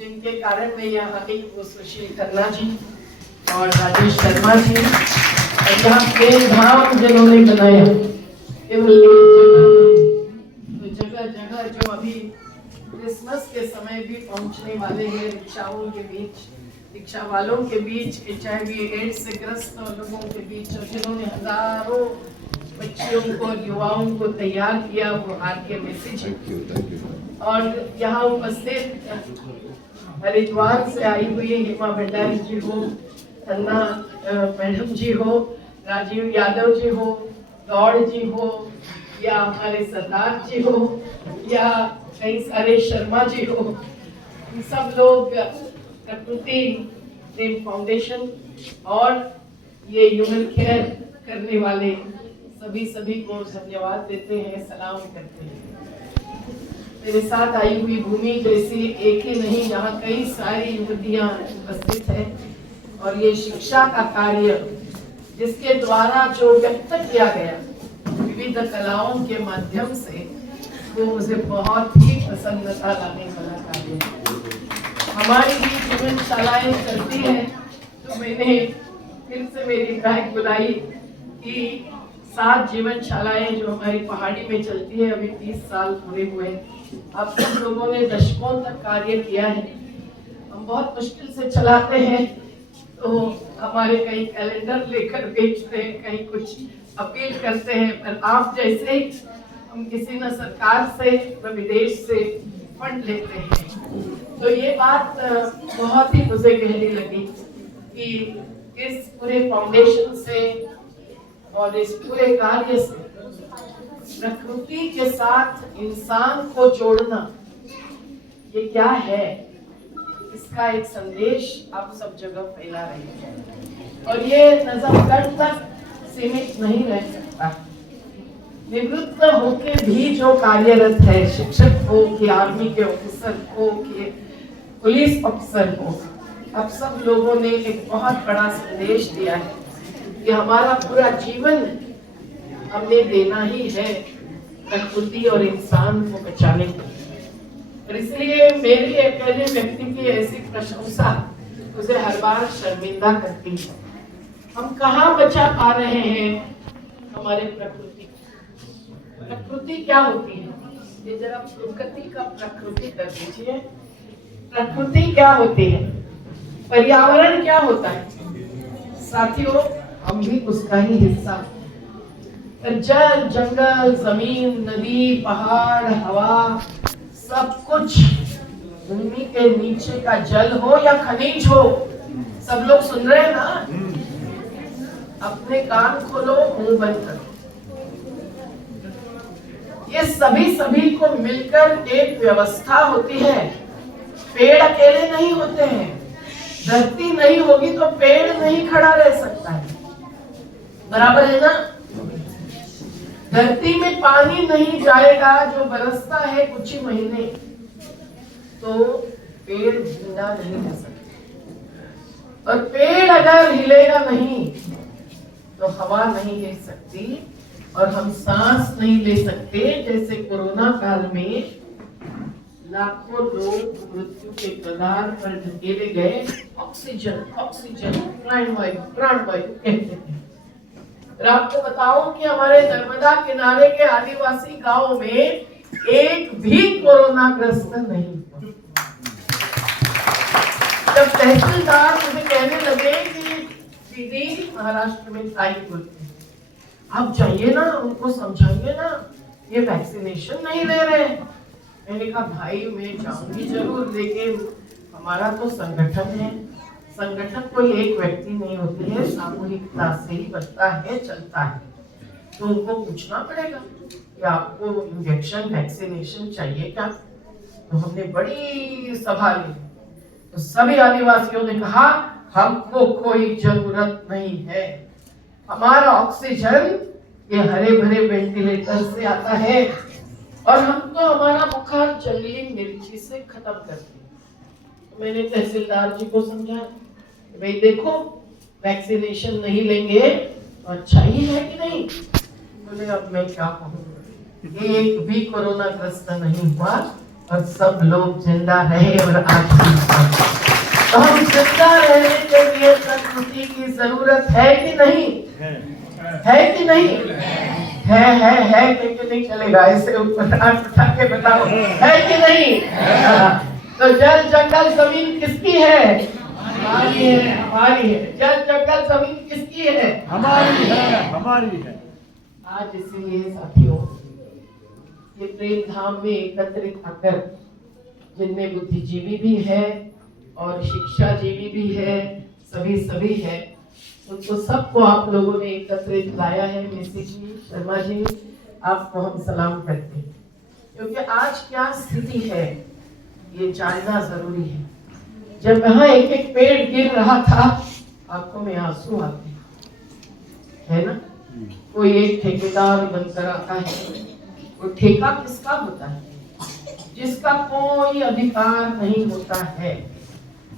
जिनके कारण मैं यहाँ आई, वो सुशील खन्ना जी और राजेश शर्मा जी, और यहाँ के धाम जिन्होंने बनाया, केवल जगह जगह जो अभी क्रिसमस के समय भी पहुंचने वाले हैं रिक्शाओं के बीच, रिक्शा वालों के बीच, HIV एड्स से ग्रस्त लोगों के बीच, और जिन्होंने हजारों बच्चियों को और युवाओं को तैयार किया, वो आरके मैसेज है। और यहाँ उपस्थित हरिद्वार से आई हुई हेमा भंडारी जी हो, खन्ना मैडम जी हो, राजीव यादव जी हो, गौड़ जी हो, या हमारे सरदार जी हो, या कई सारे शर्मा जी हो, सब लोग प्रकृति प्रेम फाउंडेशन और ये ह्यूमन केयर करने वाले सभी को धन्यवाद देते हैं, सलाम करते हैं। मेरे साथ आई हुई भूमि जैसी एक ही नहीं, यहाँ कई सारी युवतियाँ उपस्थित हैं, और ये शिक्षा का कार्य जिसके द्वारा जो व्यक्त किया गया विविध कलाओं के माध्यम से, वो मुझे बहुत ही प्रसन्नता लाने वाला कार्य है। हमारी भी जीवन शालाएं चलती हैं, तो मैंने फिर से मेरी बैग बुलाई कि 7 जीवन शालाएं जो हमारी पहाड़ी में चलती है, अभी 30 साल पूरे हुए। अब सब लोगों ने दशकों तक कार्य किया है। हम बहुत मुश्किल से चलाते हैं, तो हमारे कई कैलेंडर लेकर बेचते हैं, कहीं कुछ अपील करते हैं, पर आप जैसे हम किसी न सरकार से न विदेश से फंड लेते हैं। तो ये बात बहुत ही मुझे गहरी लगी कि इस पूरे फाउंडेशन से और इस पूरे कार्य से प्रकृति के साथ इंसान को जोड़ना, ये क्या है, इसका एक संदेश आप सब जगह फैला रहे हैं। और ये नजरगढ़ तक सीमित नहीं रह सकता। निवृत्त होके भी जो कार्यरत है, शिक्षक हो कि आर्मी के ऑफिसर हो कि पुलिस ऑफिसर हो, अब सब लोगों ने एक बहुत बड़ा संदेश दिया है कि हमारा पूरा जीवन हमने देना ही है प्रकृति और इंसान को बचाने के लिए। और इसलिए मेरी अकेले व्यक्ति की ऐसी प्रशंसा मुझे हर बार शर्मिंदा करती है। हम कहाँ बचा पा रहे हैं हमारे प्रकृति। प्रकृति क्या होती है, ये जरा प्रकृति का प्रकृति कर दीजिए। प्रकृति क्या होती है, पर्यावरण क्या होता है साथियों, हम भी उसका ही हिस्सा। जल, जंगल, जमीन, नदी, पहाड़, हवा, सब कुछ, भूमि के नीचे का जल हो या खनिज हो, सब लोग सुन रहे हैं ना? अपने कान खोलो, मुंह बंद करो। ये सभी को मिलकर एक व्यवस्था होती है। पेड़ अकेले नहीं होते हैं। धरती नहीं होगी तो पेड़ नहीं खड़ा रह सकता है, बराबर है ना? धरती में पानी नहीं जाएगा जो बरसता है कुछ ही महीने, तो पेड़ जिंदा नहीं रह सकता। और पेड़ अगर हिलेगा नहीं तो हवा नहीं ले सकती, और हम सांस नहीं ले सकते। जैसे कोरोना काल में लाखों लोग मृत्यु के कगार पर धकेले गए, ऑक्सीजन ऑक्सीजन प्राणवायु प्राणवायु कहते थे। और आपको बताऊं कि हमारे नर्मदा किनारे के आदिवासी गांव में एक भी कोरोना ग्रस्त नहीं हुआ। जब तहसीलदार मुझे कहने लगे कि दीदी महाराष्ट्र में ताई बोलते, आप जाइए ना, उनको समझाइए ना, ये वैक्सीनेशन नहीं ले रहे। मैंने कहा भाई मैं जाऊंगी जरूर, लेकिन हमारा तो संगठन है। संगठन कोई एक व्यक्ति नहीं होती है, सामूहिकता से ही बनता है, चलता है। तो उनको पूछना पड़ेगा कि आपको इंजेक्शन वैक्सीनेशन चाहिए क्या। तो हमने बड़ी सभा ली, तो सभी आदिवासियों ने कहा हमको कोई जरूरत नहीं है, हमारा ऑक्सीजन ये हरे भरे वेंटिलेटर से आता है, और हम तो हमारा बुखार जंगली मिर्ची से खत्म करते हैं। तो मैंने तहसीलदार जी को समझाया, भाई देखो वैक्सीनेशन नहीं लेंगे तो अच्छा ही है कि नहीं। बोले अब मैं क्या कहूँ, एक भी कोरोना ग्रस्त नहीं हुआ, और सब लोग जिंदा रहे और आज भी तो हम जिंदा रहने के लिए प्रकृति की जरूरत है कि नहीं? है कि नहीं? है क्योंकि नहीं चलेगा, इसे उठा के बताओ, है कि नहीं? तो जल जंगल जमीन किसकी है? हमारी है, हमारी है। जल जंगल जमीन किसकी है? हमारी है, हमारी है। आज इसीलिए साथियों ये प्रेम धाम में एकत्रित आकर जिनमें बुद्धिजीवी भी है और शिक्षा जीवी भी है, सभी है, उनको सबको आप लोगों ने एकत्रित लाया है। मिसी जी, शर्मा जी, आपको हम सलाम करते हैं, क्योंकि आज क्या स्थिति है ये जानना जरूरी है। जब वहां एक एक पेड़ गिर रहा था, आंखों में आंसू आते है ना। कोई एक ठेकेदार बनकर आता है, वो ठेका किसका होता है? जिसका कोई अधिकार नहीं होता है,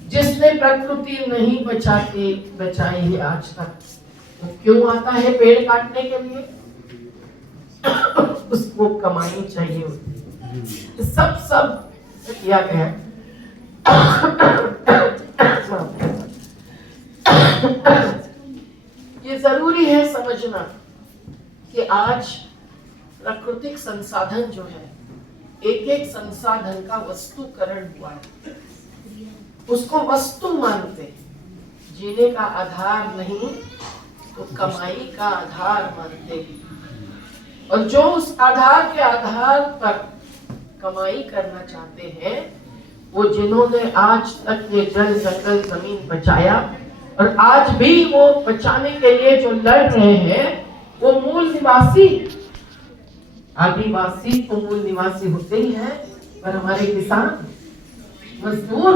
जिसने प्रकृति नहीं बचाई है आज तक, वो क्यों आता है पेड़ काटने के लिए? उसको कमाई चाहिए होती है। सब किया गया। ये जरूरी है समझना कि आज प्राकृतिक संसाधन जो है, एक एक संसाधन का वस्तुकरण हुआ है, उसको वस्तु मानते हैं। जीने का आधार नहीं तो कमाई का आधार मानते हैं, और जो उस आधार के आधार पर कमाई करना चाहते हैं, वो जिन्होंने आज तक ये जल जंगल जमीन बचाया और आज भी वो बचाने के लिए जो लड़ रहे हैं, वो मूल निवासी, आदिवासी तो मूल निवासी होते ही हैं, पर हमारे किसान, मजदूर,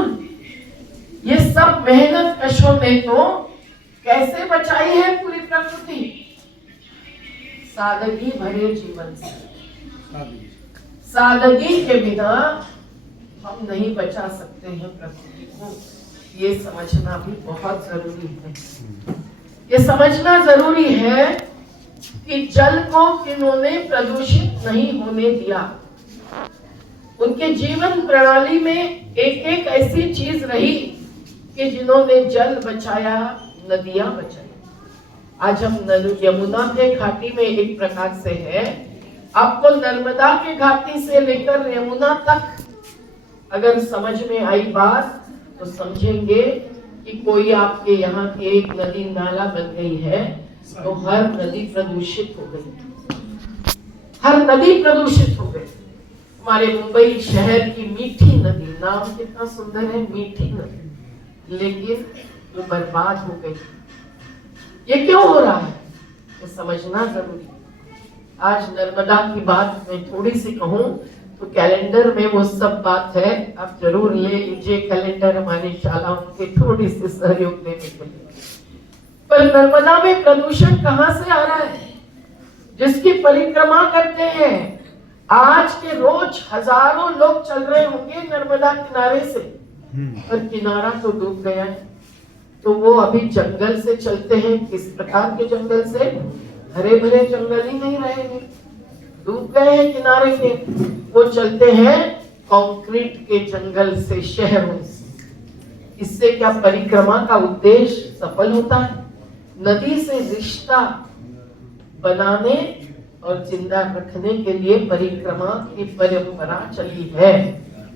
ये सब मेहनत कशों ने तो कैसे बचाई है पूरी प्रकृति? सादगी भरे जीवन से। सादगी के बिना हम नहीं बचा सकते हैं प्रकृति को। ये समझना भी बहुत जरूरी है। ये समझना जरूरी है कि जल को किन्होंने प्रदूषित नहीं होने दिया। उनके जीवन प्रणाली में एक एक ऐसी चीज रही कि जिन्होंने जल बचाया, नदियां बचाई। आज हम यमुना के घाटी में एक प्रकार से है, आपको नर्मदा के घाटी से लेकर यमुना तक अगर समझ में आई बात तो समझेंगे कि कोई आपके यहाँ की एक नदी नाला बन गई है तो हर नदी प्रदूषित हो गई, हर नदी प्रदूषित हो गई। हमारे मुंबई शहर की मीठी नदी, नाम कितना सुंदर है, मीठी नदी, लेकिन वो बर्बाद हो गई। ये क्यों हो रहा है, ये समझना जरूरी है। आज नर्मदा की बात मैं थोड़ी सी कहूँ तो कैलेंडर में वो सब बात है, आप जरूर ले लीजिए कैलेंडर हमारी शालाओं के थोड़ी सी सहयोग देने के लिए। पर नर्मदा में प्रदूषण कहाँ से आ रहा है? जिसकी परिक्रमा करते हैं, आज के रोज हजारों लोग चल रहे होंगे नर्मदा किनारे से, पर किनारा तो डूब गया है। तो वो अभी जंगल से चलते हैं, किस प्रकार के जंगल से? हरे भरे जंगल ही नहीं रहेंगे, डूब गए हैं किनारे के। वो चलते हैं कंक्रीट के जंगल से, शहरों से। इससे क्या परिक्रमा का उद्देश्य सफल होता है? नदी से रिश्ता बनाने और जिंदा रखने के लिए परिक्रमा की परंपरा चली है,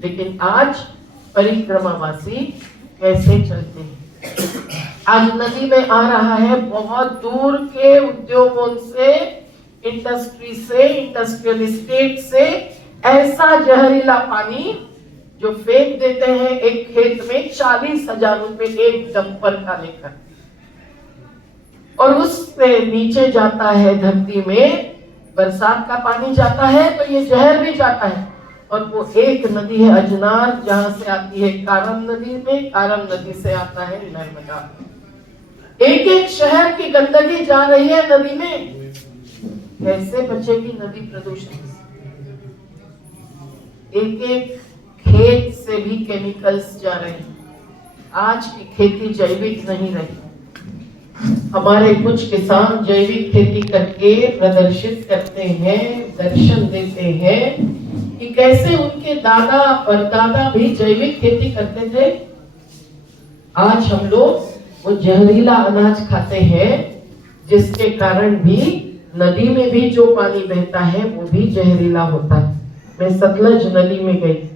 लेकिन आज परिक्रमावासी कैसे चलते हैं? आज नदी में आ रहा है बहुत दूर के उद्योगों से, इंडस्ट्री से, इंडस्ट्रियल एस्टेट से ऐसा जहरीला पानी जो फेंक देते हैं एक खेत में 40,000 रुपए एक डंपर का लेकर, और उससे नीचे जाता है धरती में, बरसात का पानी जाता है तो ये जहर भी जाता है। और वो एक नदी है अजनार, जहां से आती है कारम नदी में, कारम नदी से आता है नर्मदा। एक एक शहर की गंदगी जा रही है नदी में, कैसे बचेगी नदी प्रदूषण से? एक एक खेत से भी केमिकल्स जा रहे हैं। आज की खेती जैविक नहीं रही। हमारे कुछ किसान जैविक खेती करके प्रदर्शित करते हैं, दर्शन देते हैं कि कैसे उनके दादा परदादा भी जैविक खेती करते थे। आज हम लोग वो जहरीला अनाज खाते हैं, जिसके कारण भी नदी में भी जो पानी बहता है वो भी जहरीला होता है। मैं सतलज नदी में गई थी।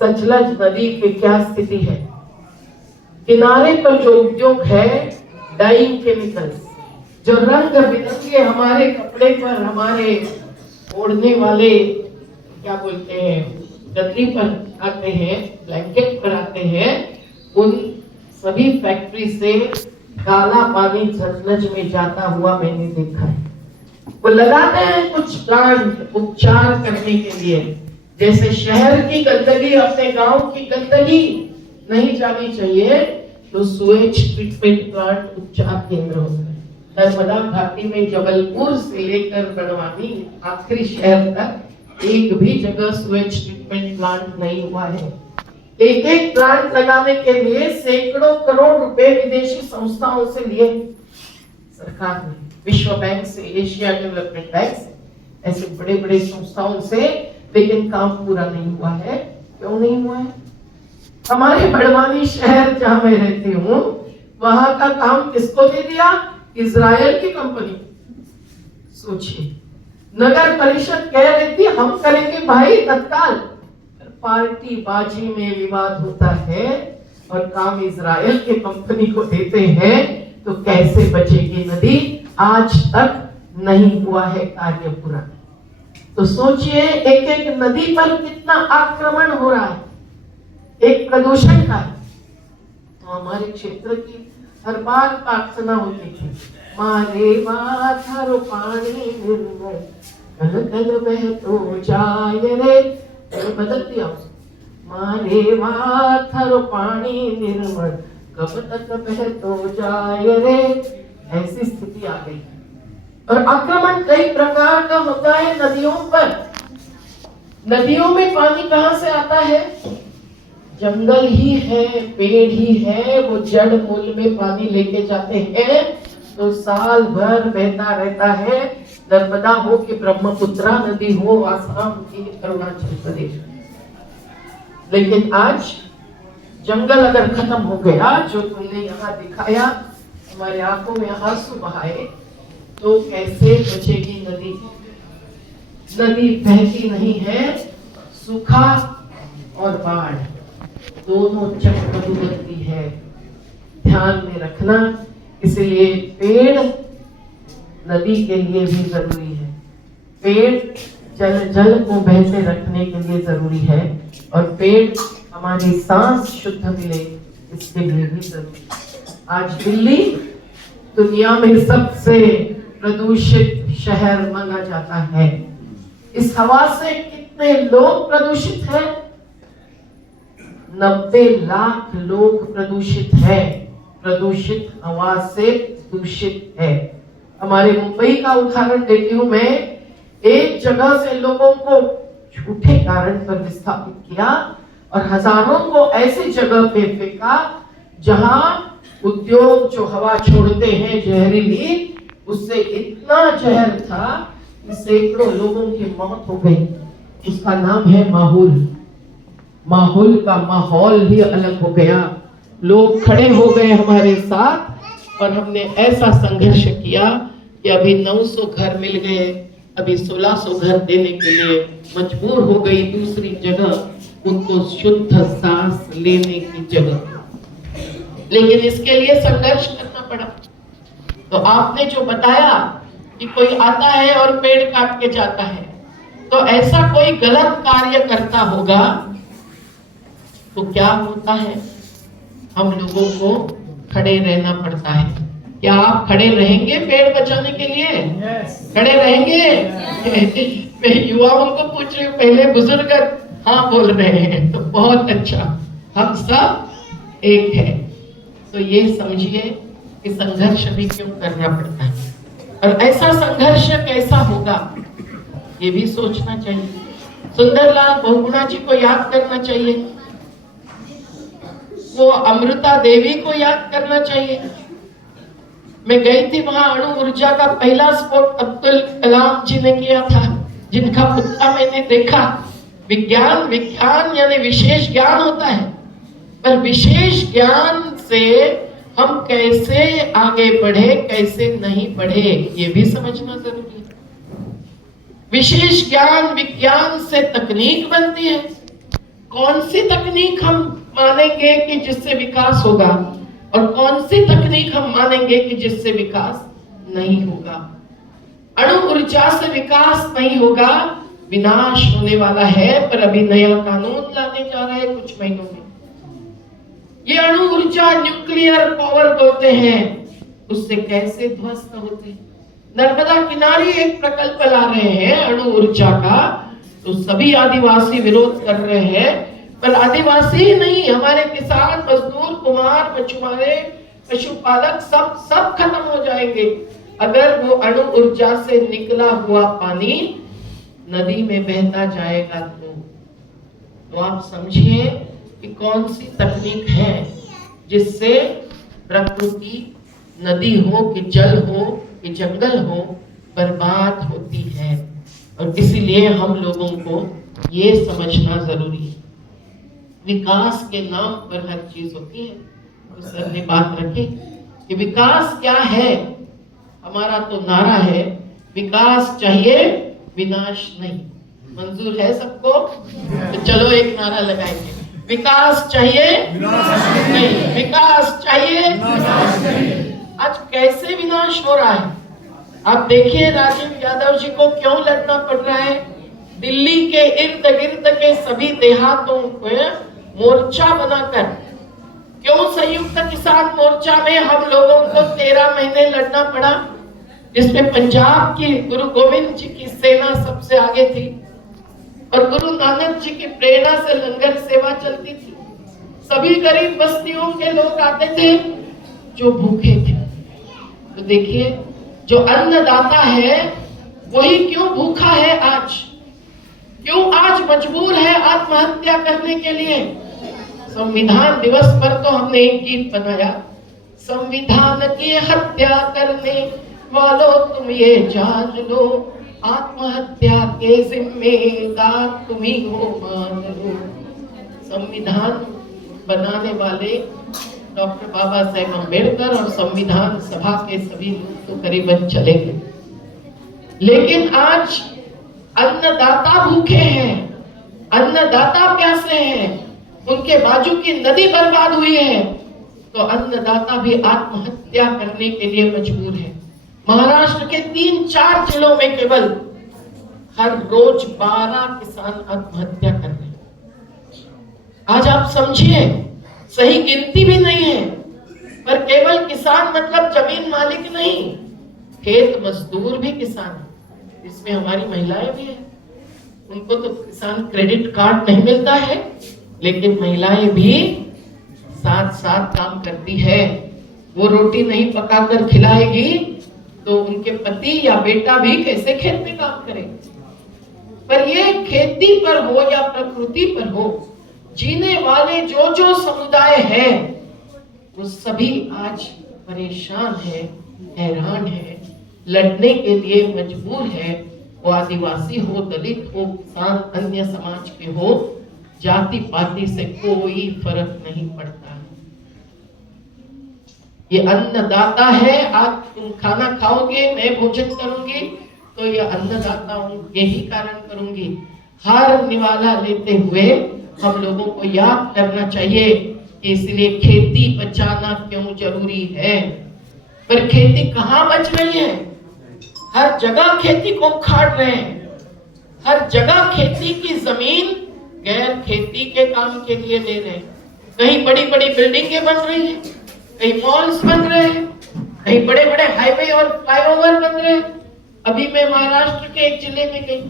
सतलज नदी की क्या स्थिति है, किनारे पर जो उद्योग है डाइंग केमिकल्स, जो रंग बिरंगे हमारे कपड़े पर, हमारे ओढ़ने वाले क्या बोलते हैं, गद्दी पर आते हैं, ब्लैंकेट पर आते हैं, उन सभी फैक्ट्री से काला पानी सतलज में जाता हुआ मैंने देखा है। वो लगाते हैं कुछ प्लांट उपचार करने के लिए, जैसे शहर की गंदगी अपने गांव की गंदगी नहीं जानी चाहिए, तो सुएज ट्रीटमेंट प्लांट उपचार केंद्र होते हैं। नर्मदा घाटी में जबलपुर से लेकर बड़वानी आखिरी शहर तक एक भी जगह सुएज ट्रीटमेंट प्लांट नहीं हुआ है। एक एक प्लांट लगाने के लिए सैकड़ों करोड़ रुपए विदेशी संस्थाओं से लिए सरकार ने, विश्व बैंक से, एशिया डेवलपमेंट बैंक से, ऐसे बड़े बड़े संस्थाओं से, लेकिन काम पूरा नहीं हुआ है। क्यों नहीं हुआ है? हमारे बड़वानी शहर जहां मैं रहती हूँ, वहां का काम किसको दे दिया? इजराइल की कंपनी। सोचिए, नगर परिषद कह रही थी हम करेंगे भाई तत्काल, पार्टी बाजी में विवाद होता है और काम इजराइल के कंपनी को देते हैं, तो कैसे बचेगी नदी? आज तक नहीं हुआ है कार्य पूरा। तो सोचिए, एक एक नदी पर कितना आक्रमण हो रहा है, एक प्रदूषण का। तो हमारे क्षेत्र की हर बार प्रार्थना होती थी, मारे थारो पानी निर्मल, कल कल बह तो जाए रे, बदल दिया उसको, मारे थारो पानी निर्मल, कब तक बह तो जाए रे। ऐसी स्थिति आ गई। और आक्रमण कई प्रकार का होता है नदियों पर। नदियों में पानी कहां से आता है? जंगल ही है, पेड़ ही है, वो जड़ मूल में पानी लेके जाते हैं, तो साल भर बहता रहता है। नर्मदा हो कि ब्रह्मपुत्रा नदी हो, आसाम की, अरुणाचल प्रदेश। लेकिन आज जंगल अगर खत्म हो गया, जो तुमने यहाँ दिखाया, हमारे आंखों में आंसू बहाए, तो कैसे बचेगी नदी? नदी बहती नहीं है, सूखा और बाढ़ दोनों चक्र गुजरती है, ध्यान में रखना। इसलिए पेड़ नदी के लिए भी जरूरी है, पेड़ जल को बहते रखने के लिए जरूरी है, और पेड़ हमारी सांस शुद्ध मिले इसके लिए भी जरूरी है। आज दिल्ली दुनिया में सबसे प्रदूषित शहर माना जाता है। इस हवा से कितने लोग प्रदूषित हैं? 90 लाख लोग प्रदूषित है, प्रदूषित हवा से दूषित है। हमारे मुंबई का उदाहरण देती हूं मैं। एक जगह से लोगों को झूठे कारण पर विस्थापित किया और हजारों को ऐसी जगह पे फेंका जहां उद्योग जो हवा छोड़ते हैं जहरीली, उससे इतना जहर था कि सैकड़ों लोगों की मौत हो गई। उसका नाम है माहौल। माहौल का माहौल ही अलग हो गया। लोग खड़े हो गए हमारे साथ और हमने ऐसा संघर्ष किया कि अभी 900 घर मिल गए, अभी 1600 घर देने के लिए मजबूर हो गई दूसरी जगह उनको शुद्ध सांस लेने की जगह। लेकिन इसके लिए संघर्ष करना पड़ा। तो आपने जो बताया कि कोई आता है और पेड़ काट के जाता है, तो ऐसा कोई गलत कार्य करता होगा तो क्या होता है? हम लोगों को खड़े रहना पड़ता है। क्या आप खड़े रहेंगे पेड़ बचाने के लिए? खड़े रहेंगे? मैं युवाओं को पूछ रही हूँ, पहले बुजुर्ग हाँ बोल रहे हैं, तो बहुत अच्छा, हम सब एक है। तो ये समझिए कि संघर्ष भी क्यों करना पड़ता है, और ऐसा संघर्ष कैसा होगा ये भी सोचना चाहिए। सुंदरलाल बहुगुणा जी को याद करना चाहिए, वो अमृता देवी को याद करना चाहिए। मैं गई थी वहां, अणु ऊर्जा का पहला स्फोट अब्दुल कलाम जी ने किया था, जिनका पुतला मैंने देखा। विज्ञान विज्ञान यानी विशेष ज्ञान होता है, पर विशेष ज्ञान से हम कैसे आगे बढ़े, कैसे नहीं बढ़े, ये भी समझना जरूरी है। विशेष ज्ञान विज्ञान से तकनीक बनती है। कौन सी तकनीक हम मानेंगे कि जिससे विकास होगा और कौन सी तकनीक हम मानेंगे कि जिससे विकास नहीं होगा। अणु ऊर्जा से विकास नहीं होगा, विनाश होने वाला है। पर अभी नया कानून लाने जा रहे हैं कुछ महीनों में। ये अणु ऊर्जा न्यूक्लियर पावर बोलते हैं, उससे कैसे ध्वस्त होते हैं। नर्मदा किनारे एक प्रकल्प ला रहे हैं अणु ऊर्जा का, तो सभी आदिवासी विरोध कर रहे हैं। पर आदिवासी नहीं, हमारे किसान मजदूर कुमार मछुआरे पशुपालक सब खत्म हो जाएंगे अगर वो अणु ऊर्जा से निकला हुआ पानी नदी में बहता जाएगा। तो आप समझिए कि कौन सी तकनीक है जिससे प्रकृति, नदी हो कि जल हो कि जंगल हो, बर्बाद होती है। और इसीलिए हम लोगों को ये समझना जरूरी है, विकास के नाम पर हर चीज होती है। तो सर ने बात रखी कि विकास क्या है। हमारा तो नारा है, विकास चाहिए विनाश नहीं। मंजूर है सबको? तो चलो एक नारा लगाएंगे, विकास चाहिए नहीं, विकास चाहिए। आज कैसे विनाश हो रहा है आप देखिए। राजीव यादव जी को क्यों लड़ना पड़ रहा है? दिल्ली के इर्द गिर्द के सभी देहातों में मोर्चा बनाकर, क्यों संयुक्त किसान मोर्चा में हम लोगों को 13 महीने लड़ना पड़ा, जिसमें पंजाब की गुरु गोविंद जी की सेना सबसे आगे थी और गुरु नानक जी की प्रेरणा से लंगर सेवा चलती थी। सभी गरीब बस्तियों के लोग आते थे जो भूखे थे। तो देखिए, जो अन्नदाता है वही क्यों भूखा है आज, क्यों आज मजबूर है आत्महत्या करने के लिए। संविधान दिवस पर तो हमने एक गीत बनाया, संविधान की हत्या करने वालों तुम ये जान लो, आत्महत्या के जिम्मेदार तुम ही हो मान लो। संविधान बनाने वाले डॉक्टर बाबा साहेब अम्बेडकर और संविधान सभा के सभी लोग तो करीबन चले गए, लेकिन आज अन्नदाता भूखे हैं, अन्नदाता प्यासे हैं, उनके बाजू की नदी बर्बाद हुई है, तो अन्नदाता भी आत्महत्या करने के लिए मजबूर है। महाराष्ट्र के 3-4 जिलों में केवल हर रोज 12 किसान आत्महत्या कर रहे हैं। आज आप समझिए, सही गिनती भी नहीं है, पर केवल किसान मतलब जमीन मालिक नहीं, खेत मजदूर भी किसान है, इसमें हमारी महिलाएं भी हैं। उनको तो किसान क्रेडिट कार्ड नहीं मिलता है, लेकिन महिलाएं भी साथ साथ काम करती है। वो रोटी नहीं पकाकर खिलाएगी तो उनके पति या बेटा भी कैसे खेत में काम करेंगे। पर ये खेती पर हो या प्रकृति पर हो, जीने वाले जो जो समुदाय है वो सभी आज परेशान है, हैरान है, लड़ने के लिए मजबूर है। वो आदिवासी हो, दलित हो, किसान, अन्य समाज के हो, जाति पाति से कोई फर्क नहीं पड़ता। ये अन्नदाता है। आज तुम खाना खाओगे, मैं भोजन करूंगी, तो ये अन्नदाता हूं, यही कारण करूंगी। हर निवाला लेते हुए हम लोगों को याद करना चाहिए कि इसलिए खेती बचाना क्यों जरूरी है। पर खेती कहाँ बच रही है? हर जगह खेती को उखाड़ रहे हैं, हर जगह खेती की जमीन गैर खेती के काम के लिए ले रहे हैं। कहीं बड़ी बड़ी बिल्डिंगें बन रही हैं, कहीं मॉल्स बन रहे हैं, कहीं बड़े बड़े हाईवे और फ्लाईओवर बन रहे हैं। अभी मैं महाराष्ट्र के एक जिले में गई,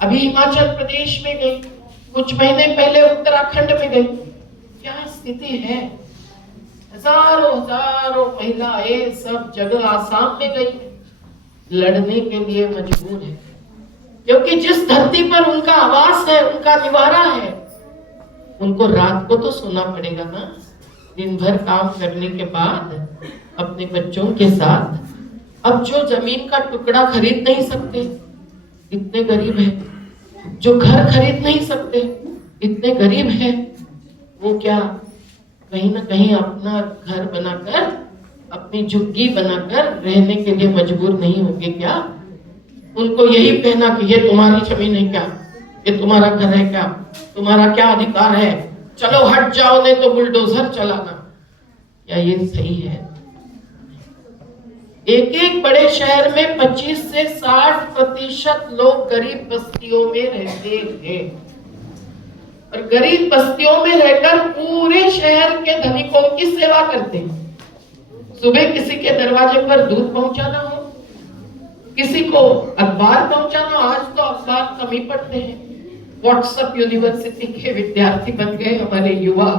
अभी हिमाचल प्रदेश में गई, कुछ महीने पहले उत्तराखंड में गई। क्या स्थिति है? हजारों महिलाएं सब जगह आसाम में गई, लड़ने के लिए मजबूर है, क्योंकि जिस धरती पर उनका आवास है, उनका निवारा है, उनको रात को तो सोना पड़ेगा ना। दिन भर काम करने के बाद अपने बच्चों के साथ अब जो जमीन का टुकड़ा खरीद नहीं सकते, इतने गरीब हैं, जो घर खरीद नहीं सकते, इतने गरीब हैं, वो क्या कहीं ना कहीं अपना घर बनाकर, अपनी झुग्गी बनाकर रहने के लिए मजबूर नहीं होंगे क्या? उनको यही कहना कि ये तुम्हारी जमीन है क्या, ये तुम्हारा घर है क्या, तुम्हारा क्या अधिकार है, चलो हट जाओ नहीं तो बुलडोजर चलाना, क्या ये सही है? एक एक बड़े शहर में 25 से 60% लोग गरीब बस्तियों में रहते हैं, और गरीब बस्तियों में रहकर पूरे शहर के धनिकों की सेवा करते हैं। सुबह किसी के दरवाजे पर दूध पहुंचाना हो, किसी को अखबार पहुंचाना, आज तो अखबार कम ही पढ़ते हैं, व्हाट्सएप यूनिवर्सिटी के विद्यार्थी बन गए हमारे युवा,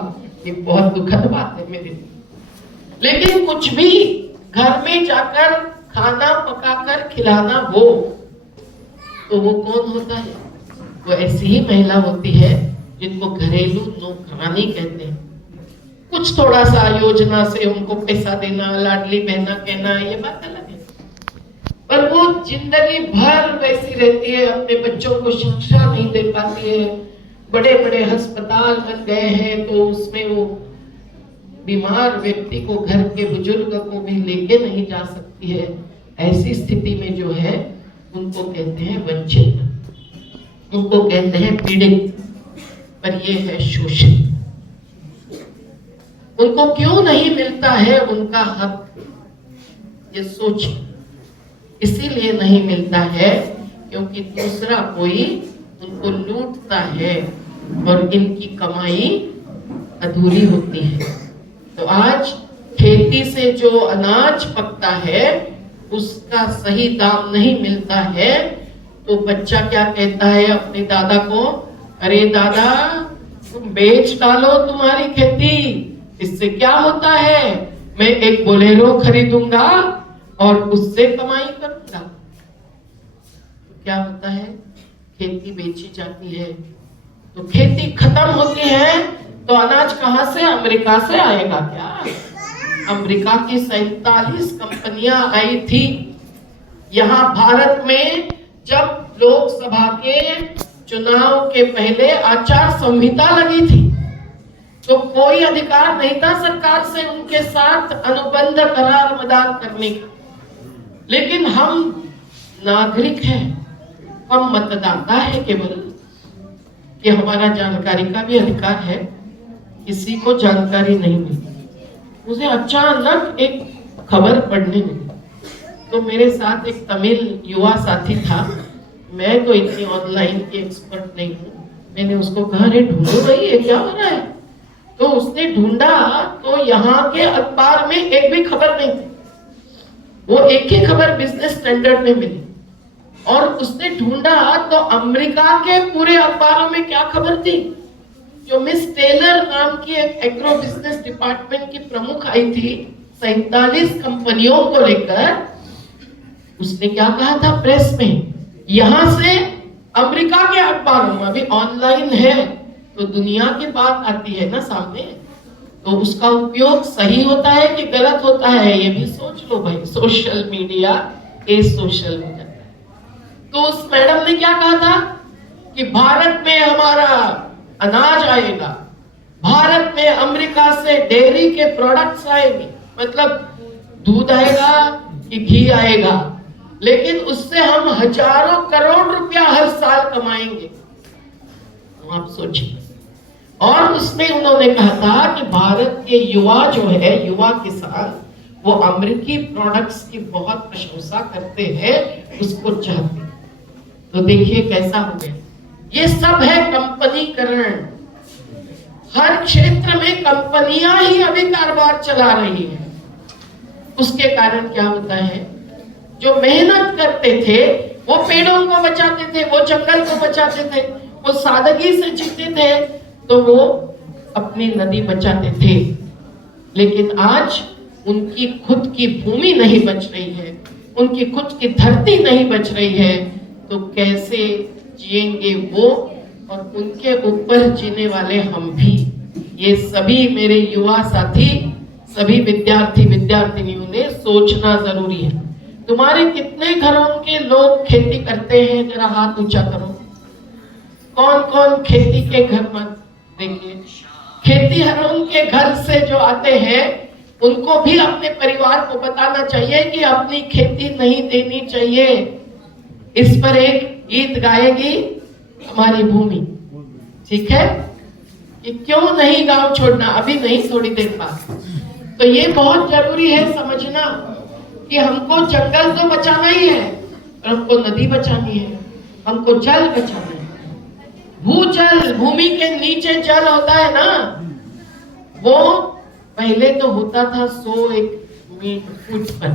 ये बहुत दुखद बात है मेरे लिए। लेकिन कुछ भी घर में जाकर खाना पकाकर खिलाना हो तो वो कौन होता है? वो ऐसी ही महिला होती है जिनको घरेलू नौकरानी कहते हैं। कुछ थोड़ा सा योजना से उनको पैसा देना, लाडली बहना कहना, ये बात अलग है, पर वो जिंदगी भर वैसी रहती है, अपने बच्चों को शिक्षा नहीं दे पाती है। बड़े बड़े अस्पताल बन गए हैं तो उसमें वो बीमार व्यक्ति को, घर के बुजुर्ग को भी लेके नहीं जा सकती है। ऐसी स्थिति में जो है उनको कहते हैं वंचित, उनको कहते हैं पीड़ित, पर ये है शोषित। उनको क्यों नहीं मिलता है उनका हक, ये सोच। इसीलिए नहीं मिलता है क्योंकि दूसरा कोई उनको लूटता है और इनकी कमाई अधूरी होती है। तो आज खेती से जो अनाज पकता है उसका सही दाम नहीं मिलता है, तो बच्चा क्या कहता है अपने दादा को, अरे दादा तुम बेच डालो तुम्हारी खेती, इससे क्या होता है, मैं एक बोलेरो खरीदूंगा और उससे कमाई करूंगा। तो क्या होता है, खेती बेची जाती है, तो खेती खत्म होती है तो अनाज कहां से, अमेरिका से आएगा क्या? अमेरिका की 47 कंपनियां आई थी यहाँ भारत में। जब लोकसभा के चुनाव के पहले आचार संहिता लगी थी तो कोई अधिकार नहीं था सरकार से उनके साथ अनुबंध करार मदार करने का, लेकिन हम नागरिक हैं, हम मतदाता है केवल, कि हमारा जानकारी का भी अधिकार है, किसी को जानकारी नहीं मिली। मुझे अचानक एक खबर पढ़ने मिली, तो मेरे साथ एक तमिल युवा साथी था, मैं तो इतनी ऑनलाइन की एक्सपर्ट नहीं हूँ, मैंने उसको कहा अरे ढूंढो भाई ये क्या हो रहा है, तो उसने ढूंढा तो यहाँ के अखबार में एक भी खबर नहीं थी, वो एक ही खबर बिजनेस स्टैंडर्ड में मिली, और उसने ढूंढा तो अमेरिका के पूरे अखबारों में क्या खबर थी, जो मिस टेलर नाम की एक एग्रो बिजनेस डिपार्टमेंट की प्रमुख आई थी 47 कंपनियों को लेकर, उसने क्या कहा था प्रेस में, यहां से अमेरिका के अखबारों में, अभी ऑनलाइन है तो दुनिया की बात आती है ना सामने, तो उसका उपयोग सही होता है कि गलत होता है ये भी सोच लो भाई, सोशल मीडिया ए सोशल मीडिया। तो उस मैडम ने क्या कहा था कि भारत में हमारा अनाज आएगा, भारत में अमेरिका से डेयरी के प्रोडक्ट्स आएंगे, मतलब दूध आएगा कि घी आएगा, लेकिन उससे हम हजारों करोड़ रुपया हर साल कमाएंगे। तो आप सोचिए, और उसमें उन्होंने कहा था कि भारत के युवा जो है, युवा किसान, वो अमेरिकी प्रोडक्ट्स की बहुत प्रशंसा करते हैं, उसको चाहते हैं। तो देखिए कैसा हो गया, ये सब है कंपनीकरण। हर क्षेत्र में कंपनियां ही अभी कारोबार चला रही है। उसके कारण क्या होता है, जो मेहनत करते थे वो पेड़ों को बचाते थे, वो जंगल को बचाते थे, वो सादगी से जीते थे, तो वो अपनी नदी बचाते थे, लेकिन आज उनकी खुद की भूमि नहीं बच रही है, उनकी खुद की धरती नहीं बच रही है, तो कैसे जिएंगे वो और उनके ऊपर जीने वाले हम भी। ये सभी मेरे युवा साथी, सभी विद्यार्थी विद्यार्थिनियों ने सोचना जरूरी है। तुम्हारे कितने घरों के लोग खेती करते हैं, जरा हाथ ऊंचा करो। कौन कौन खेती के घर में, देखिए खेतीहरों के घर से जो आते हैं उनको भी अपने परिवार को बताना चाहिए कि अपनी खेती नहीं देनी चाहिए। इस पर एक गीत गाएगी हमारी भूमि, ठीक है, कि क्यों नहीं गांव छोड़ना, अभी नहीं थोड़ी देर बाद। तो ये बहुत जरूरी है समझना कि हमको जंगल तो बचाना ही है, और हमको नदी बचानी है, हमको जल बचाना है। भूजल, भूमि के नीचे जल होता है ना, वो पहले तो होता था 101 फुट पर,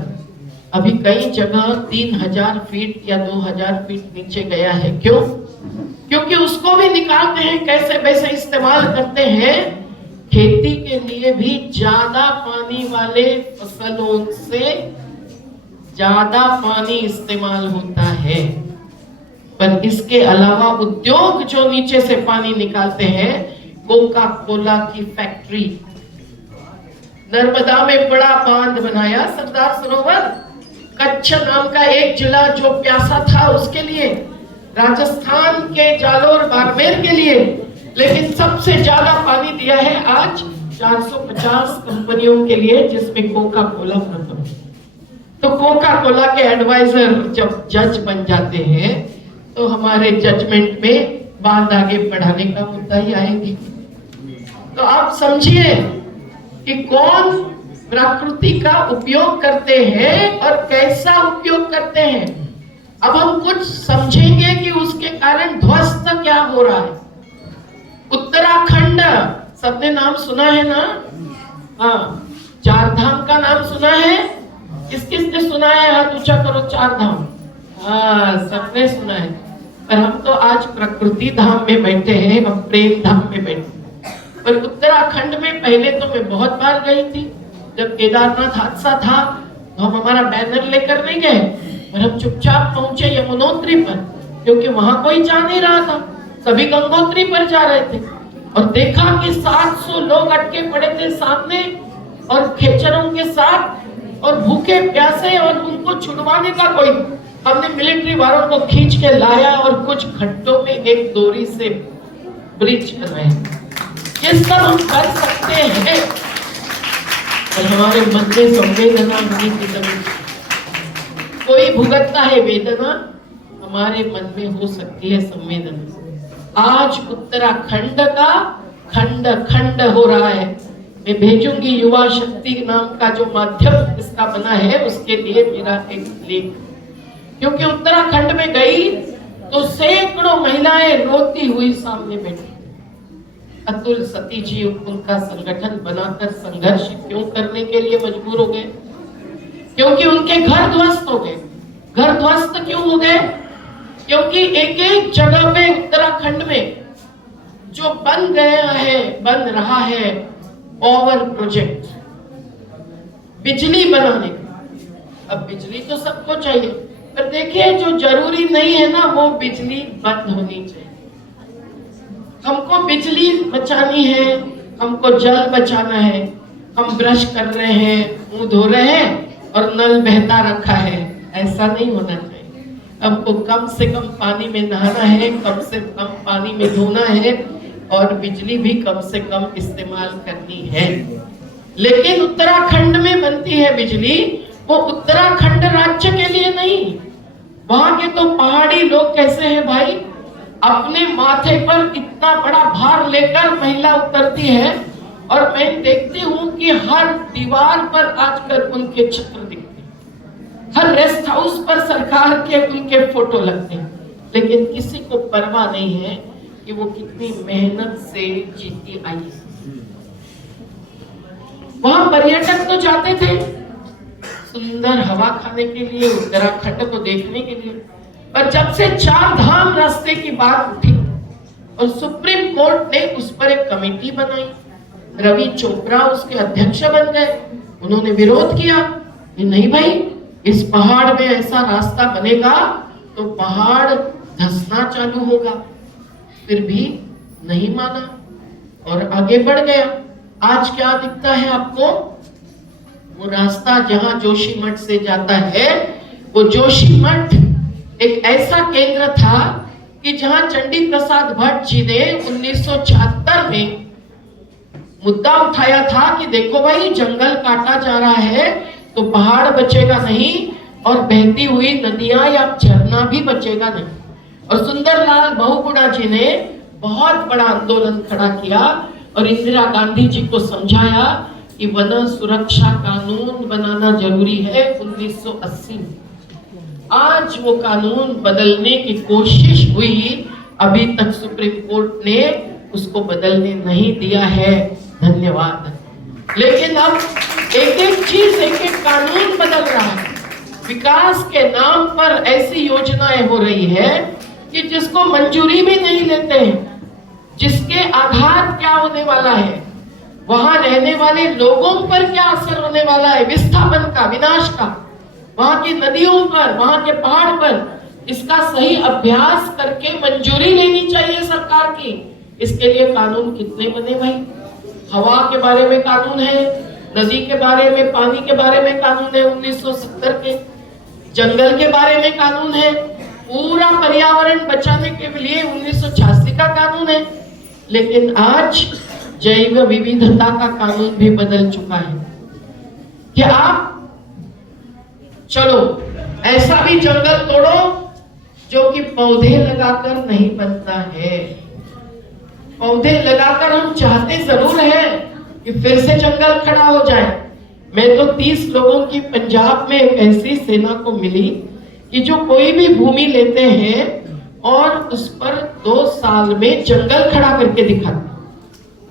अभी कई जगह 3000 फीट या 2000 फीट नीचे गया है। क्यों? क्योंकि उसको भी निकालते हैं, कैसे वैसे इस्तेमाल करते हैं। खेती के लिए भी ज्यादा पानी वाले फसलों से ज्यादा पानी इस्तेमाल होता है, पर इसके अलावा उद्योग जो नीचे से पानी निकालते हैं, कोका कोला की फैक्ट्री, नर्मदा में बड़ा बांध बनाया, सरदार सरोवर, कच्छ नाम का एक जिला जो प्यासा था उसके लिए, राजस्थान के जालोर बाड़मेर के लिए, लेकिन सबसे ज्यादा पानी दिया है आज 450 कंपनियों के लिए, जिसमें कोका कोला प्रथम। तो कोका कोला के एडवाइजर जब जज बन जाते हैं तो हमारे जजमेंट में बांध आगे बढ़ाने का मुद्दा ही आएंगे। तो आप समझिए कि कौन प्रकृति का उपयोग करते हैं और कैसा उपयोग करते हैं। अब हम कुछ समझेंगे कि उसके कारण ध्वस्त क्या हो रहा है। उत्तराखंड, सबने नाम सुना है ना? हाँ, 4 धाम का नाम सुना है? किस किस ने सुना है? हाथ ऊंचा करो। 4 धाम, हाँ सबने सुना है। पर हम तो आज प्रकृति धाम में बैठे हैं, हम प्रेम धाम में बैठे। पर उत्तराखंड में पहले तो मैं बहुत बार गई थी। जब केदारनाथ हादसा था तो हम हमारा बैनर लेकर नहीं गए, पर हम चुपचाप पहुंचे यमुनोत्री पर, क्योंकि वहां कोई जा नहीं रहा था, सभी गंगोत्री पर जा रहे थे। और देखा कि 700 लोग अटके पड़े थे सामने और खेचरों के साथ, और भूखे प्यासे, और उनको छुड़वाने का कोई। हमने मिलिट्री वालों को खींच के लाया और कुछ घंटों में एक डोरी से ब्रिज बनाया। ये सब हम कर सकते हैं, और हमारे मन में संवेदना होने की जरूरत। कोई भुगतता है वेदना, हमारे मन में हो सकती है संवेदना। आज उत्तराखंड का खंड खंड हो रहा है। मैं भेजूंगी युवा शक्ति नाम का जो माध्यम इसका बना है, उसके लिए मेरा एक लेख, क्योंकि उत्तराखंड में गई तो सैकड़ों महिलाएं रोती हुई सामने बैठी। अतुल सती जी उनका संगठन बनाकर संघर्ष क्यों करने के लिए मजबूर हो गए? क्योंकि उनके घर ध्वस्त हो गए। घर ध्वस्त क्यों हो गए? क्योंकि एक एक जगह पे उत्तराखंड में जो बन गया है, बन रहा है पावर प्रोजेक्ट, बिजली बनाने का। अब बिजली तो सबको चाहिए, पर देखिए जो जरूरी नहीं है ना, वो बिजली बंद होनी चाहिए। हमको बिजली बचानी है, हमको जल बचाना है। हम ब्रश कर रहे हैं, मुंह धो रहे हैं और नल बहता रखा है, ऐसा नहीं होना चाहिए। हमको कम से कम पानी में नहाना है, कम से कम पानी में धोना है, और बिजली भी कम से कम इस्तेमाल करनी है। लेकिन उत्तराखंड में बनती है बिजली, वो उत्तराखंड राज्य के लिए नहीं। वहां के तो पहाड़ी लोग कैसे हैं भाई, अपने माथे पर इतना बड़ा भार लेकर महिला उतरती है, और मैं देखती हूँ कि हर दीवार पर आजकल उनके चित्र दिखते हैं, हर रेस्ट हाउस पर सरकार के उनके फोटो लगते हैं, लेकिन किसी को परवाह नहीं है कि वो कितनी मेहनत से जीती आई है। वहां पर्यटक तो जाते थे सुंदर हवा खाने के लिए, उत्तराखंड को देखने के लिए, पर जब से 4 धाम रास्ते की बात उठी और सुप्रीम कोर्ट ने उस पर एक कमेटी बनाई, रवि चोपड़ा उसके अध्यक्ष बन गए, उन्होंने विरोध किया कि नहीं भाई, इस पहाड़ में ऐसा रास्ता बनेगा तो पहाड़ धंसना चालू होगा। फिर भी नहीं माना और आगे बढ़ गया। आज क्या दिखता है आपको? वो रास्ता जहां जोशीमठ से जाता है, वो जोशीमठ एक ऐसा केंद्र था कि जहां चंडी प्रसाद भट्ट जी ने 1976 में मुद्दा उठाया था कि देखो भाई, जंगल काटा जा रहा है तो पहाड़ बचेगा नहीं और बहती हुई नदियां या झरना भी बचेगा नहीं। और सुंदरलाल बहुगुणा जी ने बहुत बड़ा आंदोलन खड़ा किया और इंदिरा गांधी जी को समझाया कि वन सुरक्षा कानून बनाना जरूरी है 1980 में। आज वो कानून बदलने की कोशिश हुई, अभी तक सुप्रीम कोर्ट ने उसको बदलने नहीं दिया है, धन्यवाद। लेकिन अब एक एक चीज, एक एक कानून बदल रहा है। विकास के नाम पर ऐसी योजनाएं हो रही है कि जिसको मंजूरी भी नहीं लेते हैं, जिसके आघात क्या होने वाला है, वहां रहने वाले लोगों पर क्या असर होने वाला है, विस्थापन का, विनाश का, वहां की नदियों पर, वहां के पहाड़ पर, इसका सही अभ्यास करके मंजूरी लेनी चाहिए सरकार की। इसके लिए कानून कितने बने भाई? हवा के बारे में कानून है, नदी के बारे में, पानी के बारे में कानून है 1970 के, जंगल के बारे में कानून है, पूरा पर्यावरण बचाने के लिए 1986 का कानून है। लेकिन आज जैव विविधता का कानून भी बदल चुका है कि आप चलो ऐसा भी जंगल तोड़ो जो कि पौधे लगाकर नहीं बनता है। पौधे लगाकर हम चाहते जरूर है कि फिर से जंगल खड़ा हो जाए। मैं तो 30 लोगों की पंजाब में एक ऐसी सेना को मिली कि जो कोई भी भूमि लेते हैं और उस पर 2 साल में जंगल खड़ा करके दिखाते,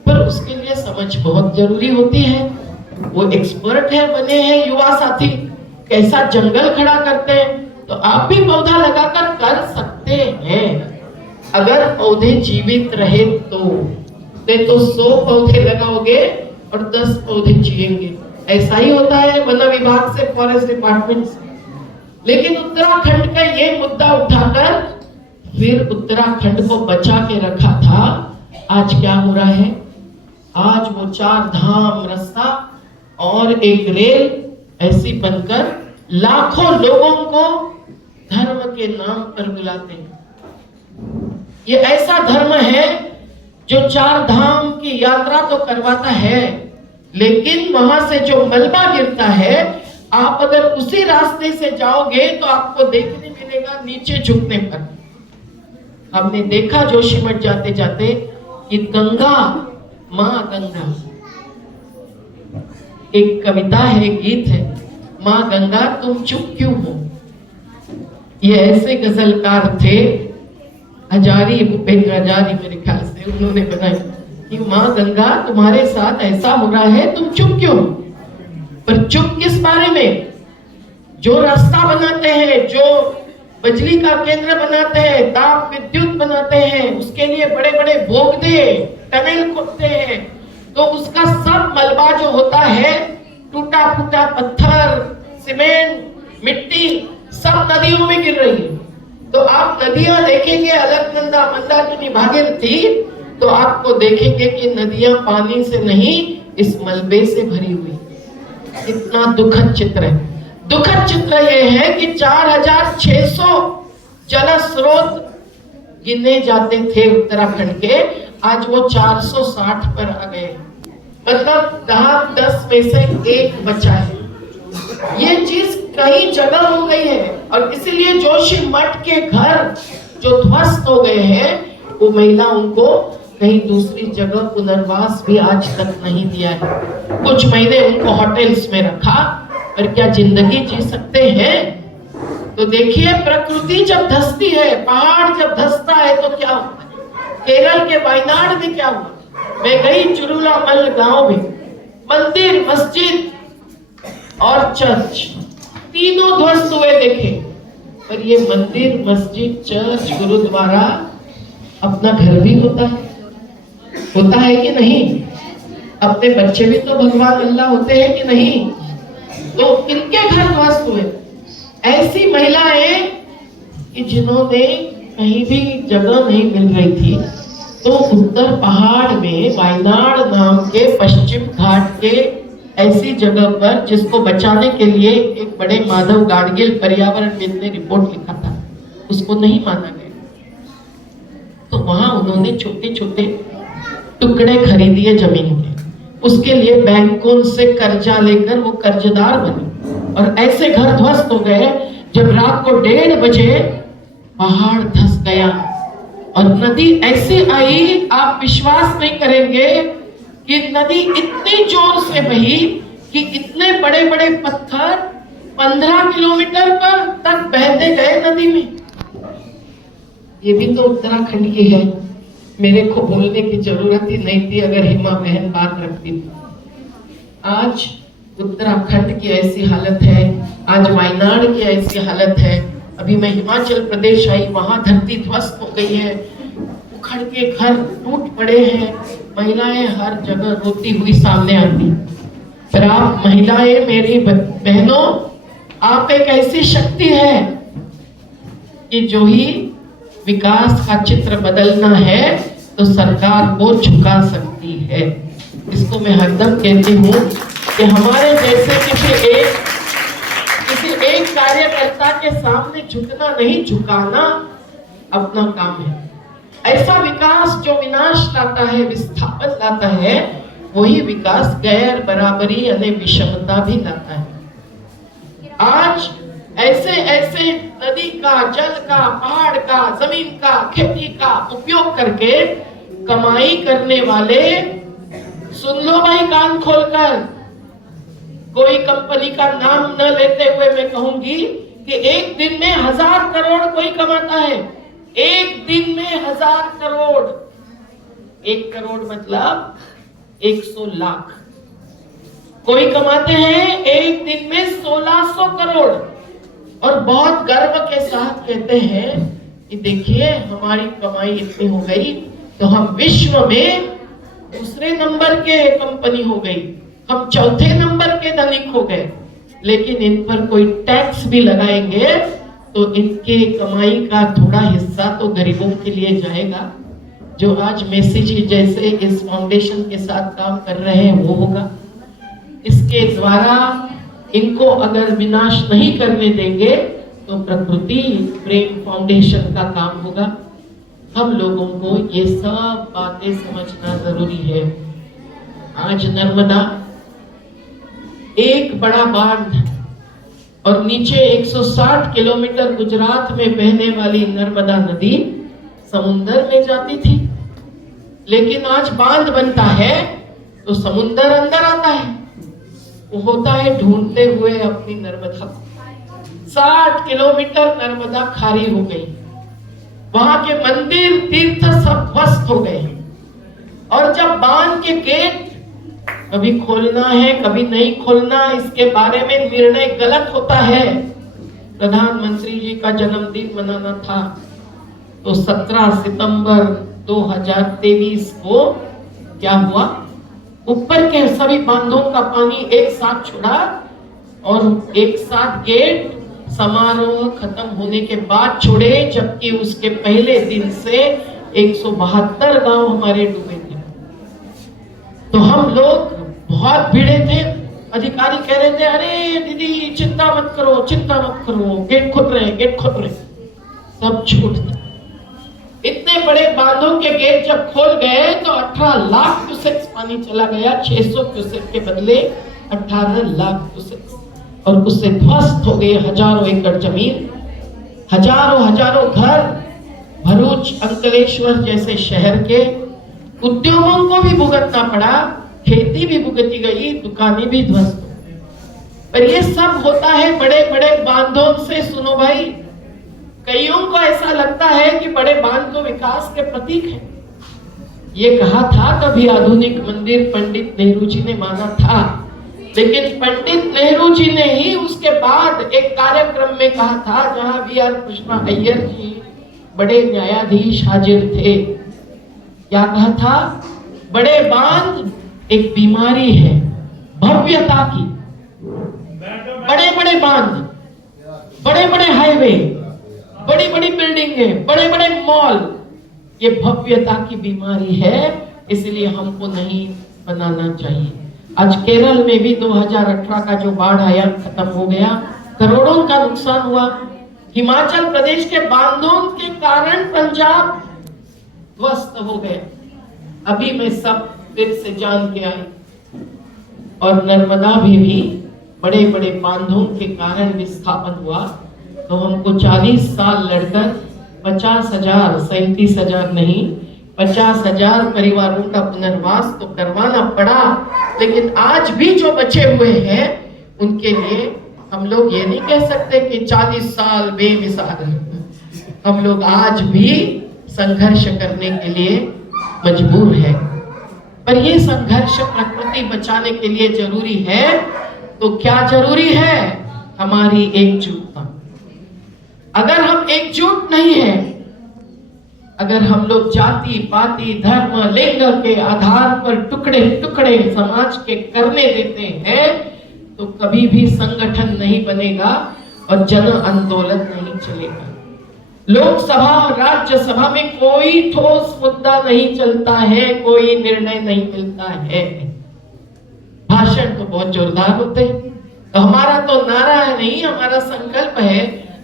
पर उसके लिए समझ बहुत जरूरी होती है। वो एक्सपर्ट है, बने हैं युवा साथी, कैसा जंगल खड़ा करते हैं। तो आप भी पौधा लगाकर कर सकते हैं अगर पौधे जीवित रहे तो। 100 पौधे लगाओगे और 10 पौधे जिएंगे, ऐसा ही होता है वन विभाग से, फॉरेस्ट डिपार्टमेंट से। लेकिन उत्तराखंड का ये मुद्दा उठाकर फिर उत्तराखंड को बचा के रखा था। आज क्या हो रहा है? आज वो 4 धाम रास्ता और एक रेल ऐसी बनकर लाखों लोगों को धर्म के नाम पर बुलाते हैं। ये ऐसा धर्म है जो 4 धाम की यात्रा तो करवाता है, लेकिन वहां से जो मलबा गिरता है, आप अगर उसी रास्ते से जाओगे तो आपको देखने मिलेगा नीचे झुकने पर। हमने देखा जोशीमठ जाते जाते कि गंगा, माँ गंगा, एक कविता है, गीत है, माँ गंगा तुम चुप क्यों हो। ये ऐसे गजलकार थे, हजारी, भूपेंद्र हजारी मेरे ख्याल से, उन्होंने बनाई कि माँ गंगा तुम्हारे साथ ऐसा हो रहा है, तुम चुप क्यों। पर चुप किस बारे में? जो रास्ता बनाते हैं, जो बिजली का केंद्र बनाते हैं, ताप विद्युत बनाते हैं, उसके लिए बड़े बड़े बोगदे, टनल खोदते हैं, तो उसका सब मलबा जो होता है, टूटा फूटा पत्थर, सीमेंट, मिट्टी, सब नदियों में गिर रही है। तो आप नदियां देखेंगे, अलकनंदा, मंदाकिनी, भागीरथी, तो आपको देखेंगे कि नदियां पानी से नहीं, इस मलबे से भरी हुई। इतना दुखद चित्र है। दुखद चित्र यह है कि 4600 जल स्रोत गिने जाते थे उत्तराखंड के, आज वो 460 पर आ गए। मतलब 10 में से 1 बचा है। ये चीज कई जगह हो गई है और इसीलिए जोशीमठ के घर जो ध्वस्त हो गए हैं, वो महिला उनको कहीं दूसरी जगह पुनर्वास भी आज तक नहीं दिया है। कुछ महीने उनको होटल्स में रखा, पर क्या जिंदगी जी सकते हैं? तो देखिए, प्रकृति जब धसती है, पहाड़ जब धसता है तो क्या होता है। केरल के वायनाड में क्या हुआ? मैं गई चुरुलामल गांव में, मंदिर, मस्जिद और चर्च तीनों ध्वस्त हुए देखे। पर ये मंदिर, मस्जिद, चर्च, गुरुद्वारा अपना घर भी होता है कि नहीं? अपने बच्चे भी तो भगवान अल्लाह होते हैं कि नहीं? तो इनके घर ध्वस्त हुए। ऐसी महिलाएं कि जिन्होंने कहीं भी जगह नहीं मिल रही थी, तो उत्तर पहाड़ में वायनाड नाम के पश्चिम घाट के ऐसी जगह पर, जिसको बचाने के लिए एक बड़े माधव गाडगिल पर्यावरणविद ने रिपोर्ट लिखा था, उसको नहीं माना गया। तो वहां उन्होंने छोटे छोटे टुकड़े खरीदिए जमीन के, उसके लिए बैंकों से कर्जा लेकर वो कर्जदार बने और ऐसे घर ध्वस्त हो गए। जब रात को 1:30 बजे पहाड़ धंस गया और नदी ऐसे आई, आप विश्वास नहीं करेंगे कि नदी इतनी जोर से बही कि इतने बड़े बड़े पत्थर 15 किलोमीटर पर तक बहते गए नदी में। ये भी तो उत्तराखंड की है, मेरे को बोलने की जरूरत ही नहीं थी अगर हिमा बहन बात रखती थी। आज उत्तराखंड की ऐसी हालत है, आज वायनाड की ऐसी हालत है। अभी मैं हिमाचल प्रदेश आई, वहां धरती ध्वस्त हो गई है, उखड़ के घर टूट पड़े हैं, महिलाएं हर जगह रोती हुई सामने आती। पर आप महिलाएं, मेरी बहनों, आप एक ऐसी शक्ति है कि जो ही विकास का चित्र बदलना है तो सरकार को झुका सकती है। इसको मैं हरदम कहती हूँ कि हमारे जैसे किसी एक कार्यकर्ता के सामने झुकना नहीं, झुकाना अपना काम है। ऐसा विकास जो विनाश लाता है, विस्थापन लाता है, वही विकास गैर बराबरी यानी विषमता भी लाता है। आज ऐसे ऐसे नदी का, जल का, पहाड़ का, जमीन का, खेती का उपयोग करके कमाई करने वाले, सुन लो भाई कान खोलकर, कोई कंपनी का नाम न लेते हुए मैं कहूंगी कि एक दिन में 1000 करोड़ कोई कमाता है। एक दिन में 1000 करोड़, 1 करोड़ मतलब 100 लाख कोई कमाते हैं एक दिन में 1600 करोड़। और बहुत गर्व के साथ कहते हैं कि देखिए हमारी कमाई इतनी हो गई तो हम विश्व में दूसरे नंबर के कंपनी हो गई, हम चौथे नंबर के धनिक हो गए। लेकिन इन पर कोई टैक्स भी लगाएंगे तो इनके कमाई का थोड़ा हिस्सा तो गरीबों के लिए जाएगा। जो आज मेसी जी जैसे इस फाउंडेशन के साथ काम कर रहे हैं वो होगा। इसके द्वारा इनको अगर विनाश नहीं करने देंगे तो प्रकृति प्रेम फाउंडेशन का काम होगा। हम लोगों को ये सब बातें समझना जरूरी है। आज नर्मदा एक बड़ा बांध और नीचे 160 किलोमीटर गुजरात में बहने वाली नर्मदा नदी समुंदर में जाती थी, लेकिन आज बांध बनता है तो समुंदर अंदर आता है। वो होता है ढूंढते हुए अपनी नर्मदा को। 60 किलोमीटर नर्मदा खारी हो गई, वहां के मंदिर तीर्थ सब ध्वस्त हो गए। और जब बांध के गेट कभी खोलना है कभी नहीं खोलना, इसके बारे में निर्णय गलत होता है। प्रधानमंत्री जी का जन्मदिन मनाना था तो 17 सितंबर 2023 को क्या हुआ, ऊपर के सभी बांधों का पानी एक साथ छोड़ा और एक साथ गेट समारोह खत्म होने के बाद छोड़े, जबकि उसके पहले दिन से 172 गांव हमारे डूबे थे। तो हम लोग बहुत भिड़े थे। अधिकारी कह रहे थे अरे दीदी चिंता मत करो, चिंता मत करो, गेट खुल रहे, गेट खुल रहे। सब झूठ था। इतने बड़े बांधों के गेट जब खोल गए तो 18 लाख क्यूसेक्स पानी चला गया। 600 क्यूसेक के बदले 18 लाख क्यूसेक्स, और उससे ध्वस्त हो गए हजारों एकड़ जमीन, हजारों घर। भरूच, अंकलेश्वर जैसे शहर के उद्योगों को भी भुगतना पड़ा, खेती भी भुगती गई, दुकानें भी ध्वस्त हो गई। पर ये सब होता है बड़े बड़े बांधों से। सुनो भाई, कईयों को ऐसा लगता है कि बड़े बांध तो विकास के प्रतीक है। ये कहा था कभी आधुनिक मंदिर पंडित नेहरू जी ने माना था, लेकिन पंडित नेहरू जी ने ही उसके बाद एक कार्यक्रम में कहा था जहां VR कृष्णा अय्यर जी बड़े न्यायाधीश हाजिर थे। क्या कहा था, बड़े बांध एक बीमारी है भव्यता की। बड़े बड़े बांध, बड़े बड़े हाईवे, बड़ी बड़ी बिल्डिंगें, बड़े बड़े मॉल, ये भव्यता की बीमारी है, इसलिए हमको नहीं बनाना चाहिए। आज केरल में भी 2018 का जो बाढ़ आया खत्म हो गया, करोड़ों का नुकसान हुआ। हिमाचल प्रदेश के बांधों के कारण पंजाब ध्वस्त हो गया। अभी मैं सब फिर से जान के आई। और नर्मदा में भी बड़े बड़े बांधों के कारण विस्थापन हुआ, तो हमको 40 साल लड़कर 50,000, 37,000 नहीं, 50,000 परिवारों का पुनर्वास तो करवाना पड़ा। लेकिन आज भी जो बचे हुए हैं उनके लिए हम लोग ये नहीं कह सकते कि 40 साल बेमिसाल। हम लोग आज भी संघर्ष करने के लिए मजबूर है। पर ये संघर्ष प्रकृति बचाने के लिए जरूरी है। तो क्या जरूरी है? हमारी एकजुटता। अगर हम एकजुट नहीं है, अगर हम लोग जाति पाति धर्म लिंग के आधार पर टुकड़े टुकड़े समाज के करने देते हैं, तो कभी भी संगठन नहीं बनेगा और जन आंदोलन नहीं चलेगा। लोकसभा और राज्यसभा में कोई ठोस मुद्दा नहीं चलता है, कोई निर्णय नहीं मिलता है। भाषण तो बहुत जोरदार होते हैं। तो हमारा तो नारा है नहीं, हमारा संकल्प है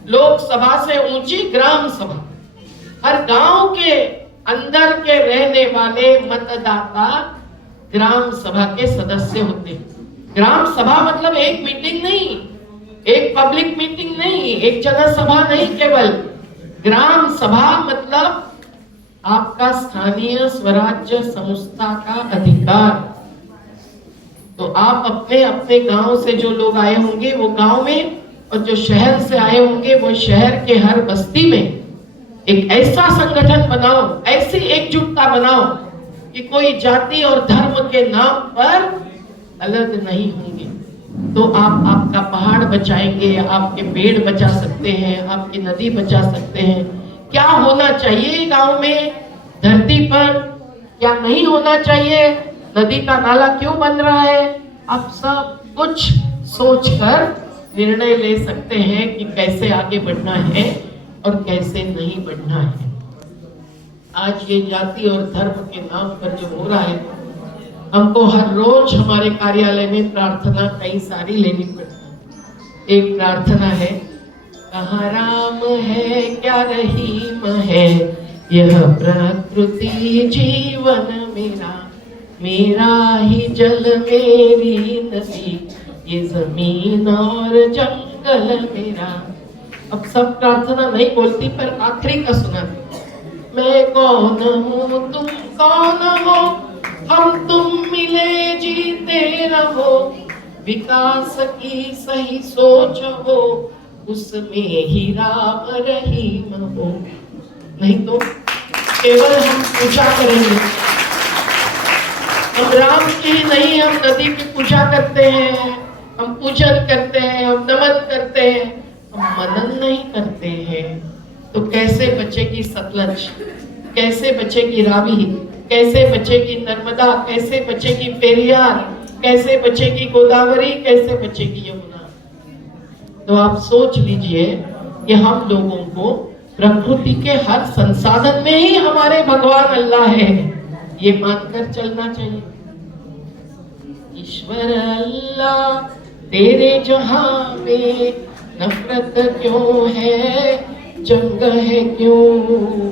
लोकसभा से ऊंची ग्राम सभा। हर गांव के अंदर के रहने वाले मतदाता ग्राम सभा के सदस्य होते हैं। ग्राम सभा मतलब एक मीटिंग नहीं, एक पब्लिक मीटिंग नहीं, एक जनसभा नहीं, केवल ग्राम सभा मतलब आपका स्थानीय स्वराज्य संस्था का अधिकार। तो आप अपने अपने गांव से जो लोग आए होंगे वो गांव में, और जो शहर से आए होंगे वो शहर के हर बस्ती में एक ऐसा संगठन बनाओ, ऐसी एकजुटता बनाओ कि कोई जाति और धर्म के नाम पर अलग नहीं होंगे। तो आप आपका पहाड़ बचाएंगे, आपके पेड़ बचा सकते हैं, आपकी नदी बचा सकते हैं। क्या होना चाहिए गांव में, धरती पर क्या नहीं होना चाहिए, नदी का नाला क्यों बन रहा है, आप सब कुछ सोचकर निर्णय ले सकते हैं कि कैसे आगे बढ़ना है और कैसे नहीं बढ़ना है। आज ये जाति और धर्म के नाम पर जो हो रहा है, हमको हर रोज हमारे कार्यालय में प्रार्थना कई सारी लेनी पड़ती है। एक प्रार्थना है, कहाँ राम है क्या रहीम है, यह प्रकृति जीवन मेरा, मेरा ही जल मेरी नदी, ये जमीन और जंगल मेरा। अब सब प्रार्थना नहीं बोलती, पर आखिरी का सुना दे। मैं कौन हूँ तुम कौन हो, हम तुम मिले जीते रहो, विकास की सही सोच हो, उसमें ही राम रहीम हो। नहीं तो केवल हम पूजा करेंगे, हम राम की नहीं, हम नदी की पूजा करते हैं, हम पूजन करते हैं, हम नमन करते हैं, हम मनन नहीं करते हैं। तो कैसे बचेगी सतलज, कैसे बचेगी रावी, कैसे बचेगी नर्मदा, कैसे बचेगी पेरियार, कैसे बचेगी गोदावरी, कैसे बचेगी यमुना? तो आप सोच लीजिए कि हम लोगों को प्रकृति के हर संसाधन में ही हमारे भगवान अल्लाह है, ये मानकर चलना चाहिए। ईश्वर अल्लाह तेरे जहां में नफरत क्यों है, जंग है क्यों,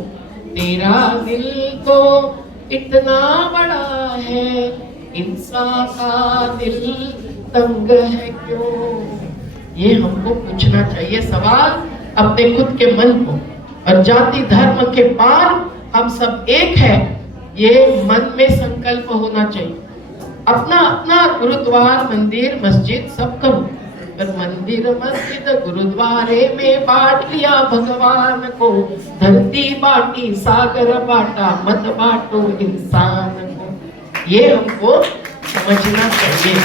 तेरा दिल तो इतना बड़ा है, इंसान का दिल तंग है क्यों? ये हमको पूछना चाहिए सवाल अपने खुद के मन को। और जाति धर्म के पार हम सब एक है, ये मन में संकल्प होना चाहिए। अपना अपना गुरुद्वार मंदिर मस्जिद सब करो, पर मंदिर मस्जिद गुरुद्वारे में बांट लिया भगवान को, धरती बांटी सागर बांटा, मत बांटो इंसान को। ये हमको समझना चाहिए।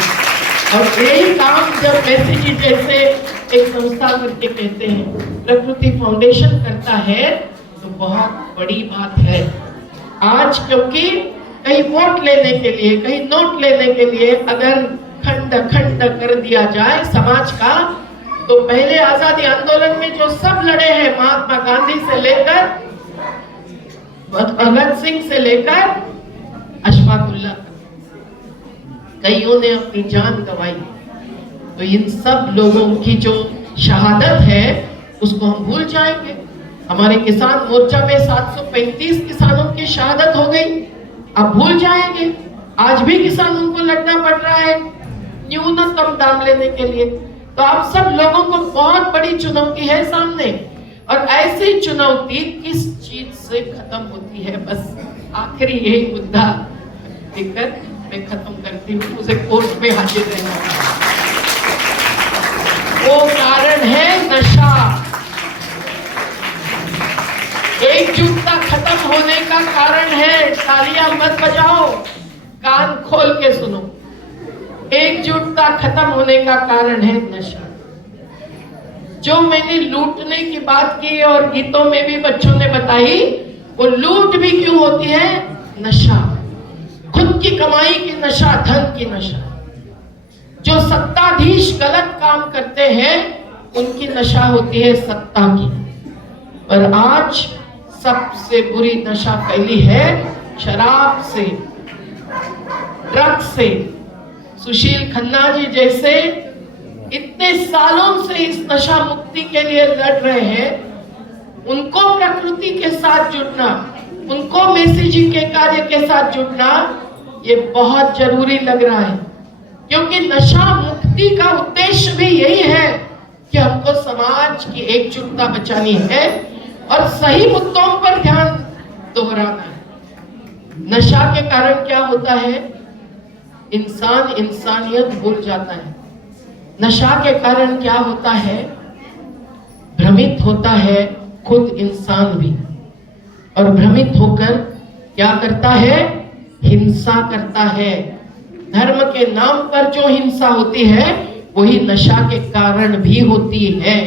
और यही काम जब मैसेज जैसे एक संस्था करके कहते हैं, प्रकृति फाउंडेशन करता है, तो बहुत बड़ी बात है। आज क्योंकि कहीं वोट लेने के लिए, कहीं नोट लेने के लिए अगर खंड खंड कर दिया जाए समाज का, तो पहले आजादी आंदोलन में जो सब लड़े हैं, महात्मा गांधी से लेकर भगत सिंह से लेकर अशफाकुल्लाह, कईयों ने अपनी जान गंवाई। तो इन सब लोगों की जो शहादत है उसको हम भूल जाएंगे? हमारे किसान मोर्चा में 735 किसानों की शहादत हो गई। अब भूल जाएंगे? आज भी किसानों को लड़ना पड़ रहा है न्यूनतम दाम लेने के लिए। तो आप सब लोगों को बहुत बड़ी चुनौती है सामने, और ऐसी चुनौती किस चीज से खत्म होती है? बस आखिरी यही मुद्दा लेकर मैं खत्म करती हूँ। मुझे कोर्ट में हाजिर रहना है। वो कारण है नशा। एकजुटता खत्म होने का कारण है, तालियां मत बजाओ, कान खोल के सुनो, एकजुटता खत्म होने का कारण है नशा। जो मैंने लूटने की बात की और गीतों में भी बच्चों ने बताई, वो लूट भी क्यों होती है? नशा, खुद की कमाई की नशा, धन की नशा। जो सत्ताधीश गलत काम करते हैं उनकी नशा होती है सत्ता की। पर आज सबसे बुरी नशा फैली है शराब से, ड्रग्स से। सुशील खन्ना जी जैसे इतने सालों से इस नशा मुक्ति के लिए लड़ रहे हैं, उनको प्रकृति के साथ जुड़ना, उनको मेसी जी के कार्य के साथ जुड़ना, ये बहुत जरूरी लग रहा है। क्योंकि नशा मुक्ति का उद्देश्य भी यही है कि हमको समाज की एकजुटता बचानी है और सही मुद्दों पर ध्यान दोहराना है। नशा के कारण क्या होता है? इंसान इंसानियत भूल जाता है। नशा के कारण क्या होता है? भ्रमित होता है खुद इंसान भी, और भ्रमित होकर क्या करता है? हिंसा करता है। धर्म के नाम पर जो हिंसा होती है वही नशा के कारण भी होती है।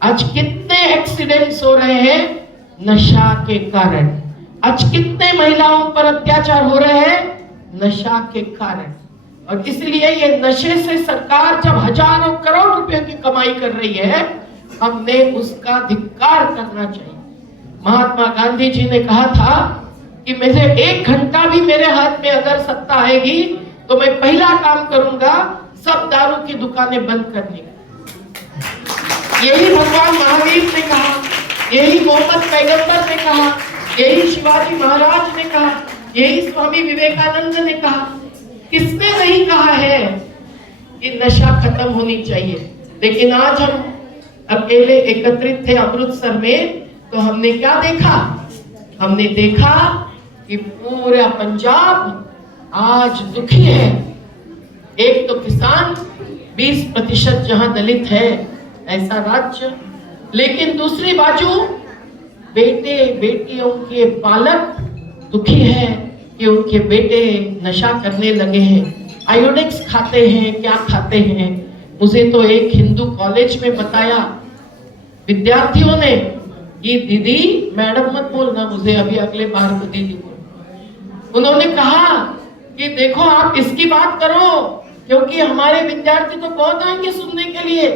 आज कितने एक्सीडेंट्स हो रहे हैं नशा के कारण। आज कितने महिलाओं पर अत्याचार हो रहे हैं नशा के कारण। और इसलिए ये नशे से सरकार जब हजारों करोड़ रुपए की कमाई कर रही है, हमने उसका धिक्कार करना चाहिए। महात्मा गांधी जी ने कहा था कि मुझे 1 घंटा भी मेरे हाथ में अगर सत्ता आएगी तो मैं पहला काम करूंगा सब दारू की दुकानें बंद करने का। यही भगवान महावीर ने कहा, यही मोहम्मद पैगंबर ने कहा, यही शिवाजी महाराज ने कहा, यही स्वामी विवेकानंद ने कहा। किसने नहीं कहा है कि नशा खत्म होनी चाहिए? लेकिन आज हम अकेले एकत्रित थे अमृतसर में, तो हमने क्या देखा? हमने देखा कि पूरा पंजाब आज दुखी है। एक तो किसान 20% जहां दलित है ऐसा राज्य, लेकिन दूसरी बाजू बेटे बेटियों के पालक दुखी है कि उनके बेटे नशा करने लगे हैं, आयोडेक्स खाते हैं, क्या खाते हैं। मुझे तो एक हिंदू कॉलेज में बताया विद्यार्थियों ने कि दीदी, मैडम मत बोलना मुझे, अभी अगले बार को दीदी बोल। उन्होंने कहा कि देखो आप इसकी बात करो, क्योंकि हमारे विद्यार्थी तो बहुत आएंगे सुनने के लिए,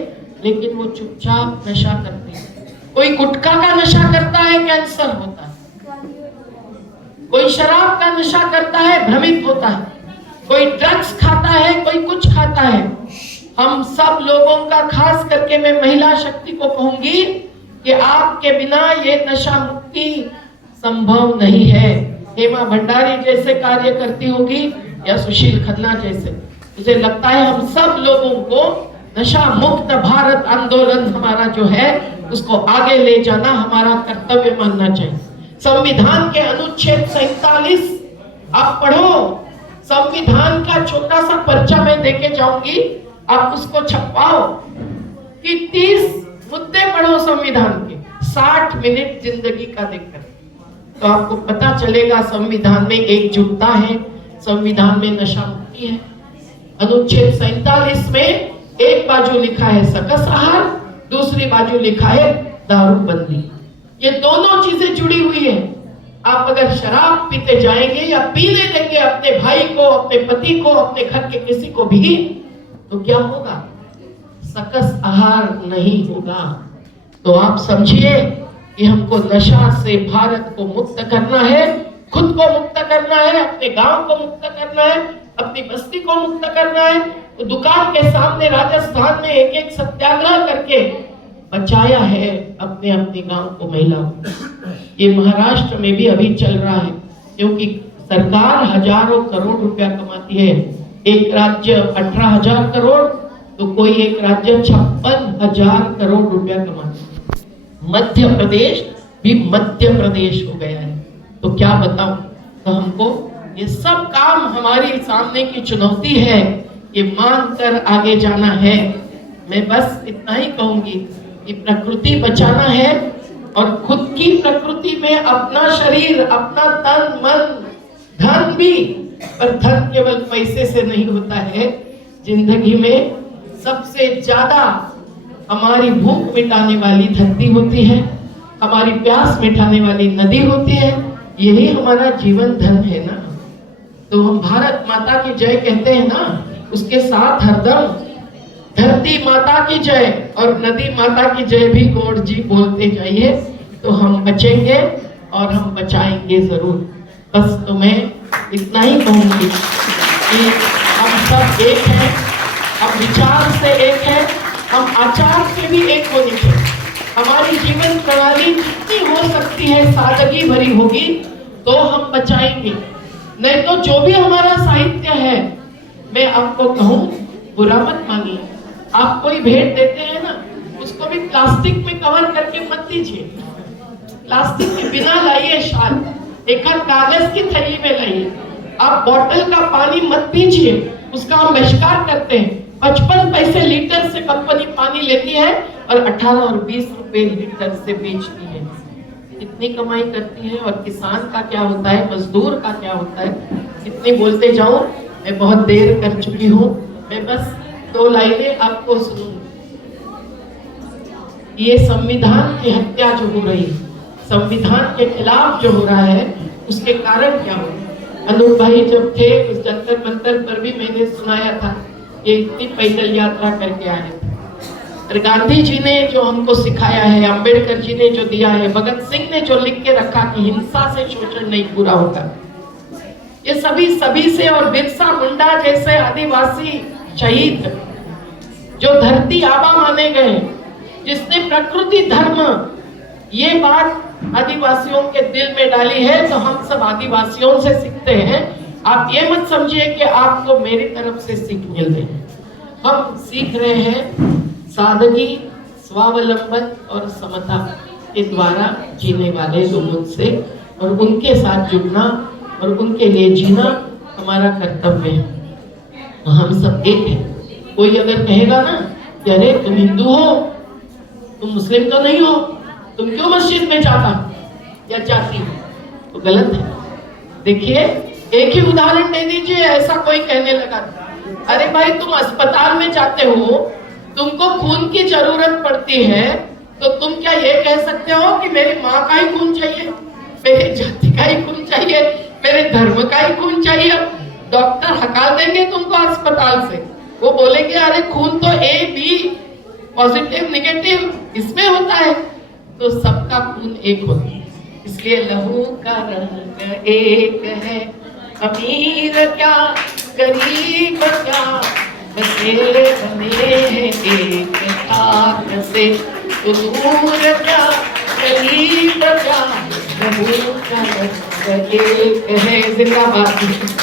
लेकिन वो चुपचाप नशा करते हैं। कोई गुटखा का नशा करता है, कैंसर होता है। कोई शराब का नशा करता है, भ्रमित होता है। कोई ड्रग्स खाता है, कोई कुछ खाता है। हम सब लोगों का, खास करके मैं महिला शक्ति को कहूंगी कि आपके बिना ये नशा मुक्ति संभव नहीं है। हेमा भंडारी जैसे कार्य करती होगी या सुशील खन्ना जैसे। मुझे लगता है हम सब लोगों को नशा मुक्त भारत आंदोलन हमारा जो है उसको आगे ले जाना हमारा कर्तव्य मानना चाहिए। संविधान के अनुच्छेद 47 आप पढ़ो। संविधान का छोटा सा पर्चा मैं देके जाऊंगी, आप उसको छपवाओ कि 30 मुद्दे पढ़ो संविधान के, 60 मिनट जिंदगी का देखकर, तो आपको पता चलेगा संविधान में एकजुटता है, संविधान में नशा मुक्ति है। अनुच्छेद 47 में एक बाजू लिखा है सकस आहार, दूसरी बाजू लिखा है दारूबंदी। ये दोनों चीजें जुड़ी हुई है। आप अगर शराब पीते जाएंगे या पीने देंगे अपने भाई को, अपने पति को, अपने घर के किसी को भी, तो क्या होगा? सकस आहार नहीं होगा। तो आप समझिए कि हमको नशा से भारत को मुक्त करना है, खुद को मुक्त करना है, अपने गांव को मुक्त करना है, अपनी बस्ती को मुक्त करना है। तो दुकान के सामने राजस्थान में एक सत्याग्रह करके बचाया है अपने अपने गांव को, महिलाओं को। ये महाराष्ट्र में भी अभी चल रहा है, क्योंकि सरकार हजारों करोड़ रुपया कमाती है। एक राज्य 18,000 करोड़, तो कोई एक राज्य 56,000 करोड़ रुपया कमाता है। मध्य प्रदेश भी मध्य प्रदेश हो गया है, तो क्या बताऊं। तो हमको ये सब काम हमारी सामने की चुनौती है, ये मान कर आगे जाना है। मैं बस इतना ही कहूंगी कि प्रकृति बचाना है, और खुद की प्रकृति में अपना शरीर, अपना तन मन धन भी, पर धन केवल पैसे से नहीं होता है। जिंदगी में सबसे ज्यादा हमारी भूख मिटाने वाली धरती होती है, हमारी प्यास मिटाने वाली नदी होती है, यही हमारा जीवन धन है ना। तो हम भारत माता की जय कहते हैं ना, उसके साथ हरदम धरती माता की जय और नदी माता की जय भी गौड़ जी बोलते जाइए, तो हम बचेंगे और हम बचाएंगे जरूर। बस तो मैं इतना ही कहूंगी कि हम सब एक हैं, हम विचार से एक हैं, हम आचार से भी एक होने चाहिए। हमारी जीवन प्रणाली जितनी हो सकती है सादगी भरी होगी तो हम बचाएंगे। नहीं तो जो भी हमारा साहित्य है, मैं आपको कहूँ बुरा मत मानिए, आप कोई भेंट देते हैं ना, उसको भी प्लास्टिक में कवर करके मत दीजिए। प्लास्टिक के बिना लाइए शाल, एक कागज की थैली में लाइए। आप बोतल का पानी मत पीजिए, उसका हम बहिष्कार करते हैं। 55 पैसे लीटर से कंपनी पानी लेती है और 18 और 20 रुपए लीटर से बेचती है। इतनी कमाई करती है, और किसान का क्या होता है, मजदूर का क्या होता है। इतनी बोलते जाऊं, मैं बहुत देर कर चुकी हूँ। मैं बस 2 लाइनें आपको सुनूंगी। ये संविधान की हत्या जो हो रही है, संविधान के खिलाफ जो हो रहा है, उसके कारण क्या हो रहा है। अनूप भाई जब थे उस जंतर मंतर पर भी मैंने सुनाया था, ये इतनी पैदल यात्रा करके आए थे। और गांधी जी ने जो हमको सिखाया है, अंबेडकर जी ने जो दिया है, भगत सिंह ने जो लिख के रखा कि हिंसा से शोषण नहीं पूरा होगा, ये सभी से, और बिरसा मुंडा जैसे आदिवासी शहीद जो धरती आबा माने गए, जिसने प्रकृति धर्म ये बात आदिवासियों के दिल में डाली है, तो हम सब आदिवासियों से सीखते हैं। आप ये मत समझिए कि आपको मेरी तरफ से सीख मिल रही है। हम सीख रहे हैं सादगी, स्वावलंबन और समता के द्वारा जीने वाले लोगों से, और उनके साथ जुड़ना और उनके लिए जीना हमारा कर्तव्य है। तो हम सब एक हैं। कोई अगर कहेगा ना कि अरे तुम हिंदू हो, तुम मुस्लिम तो नहीं हो, तुम क्यों मस्जिद में जाता या जाती हो, तो गलत है। देखिए, एक ही उदाहरण दे दीजिए। ऐसा कोई कहने लगा, अरे भाई तुम अस्पताल में जाते हो, तुमको खून की जरूरत पड़ती है, तो तुम क्या ये कह सकते हो कि मेरी माँ का ही खून चाहिए, मेरी जाति का ही खून चाहिए, मेरे धर्म का ही खून चाहिए? डॉक्टर हटा देंगे तुमको अस्पताल से। वो बोलेंगे अरे खून तो ए बी पॉजिटिव नेगेटिव इसमें होता है, तो सबका खून एक होता है। इसलिए लहू का रंग एक है, अमीर क्या गरीब क्या, बसे बने हैं एक खाक से, तो दूर क्या करीब क्या, लहू का रंग एक है। जिंदाबाद।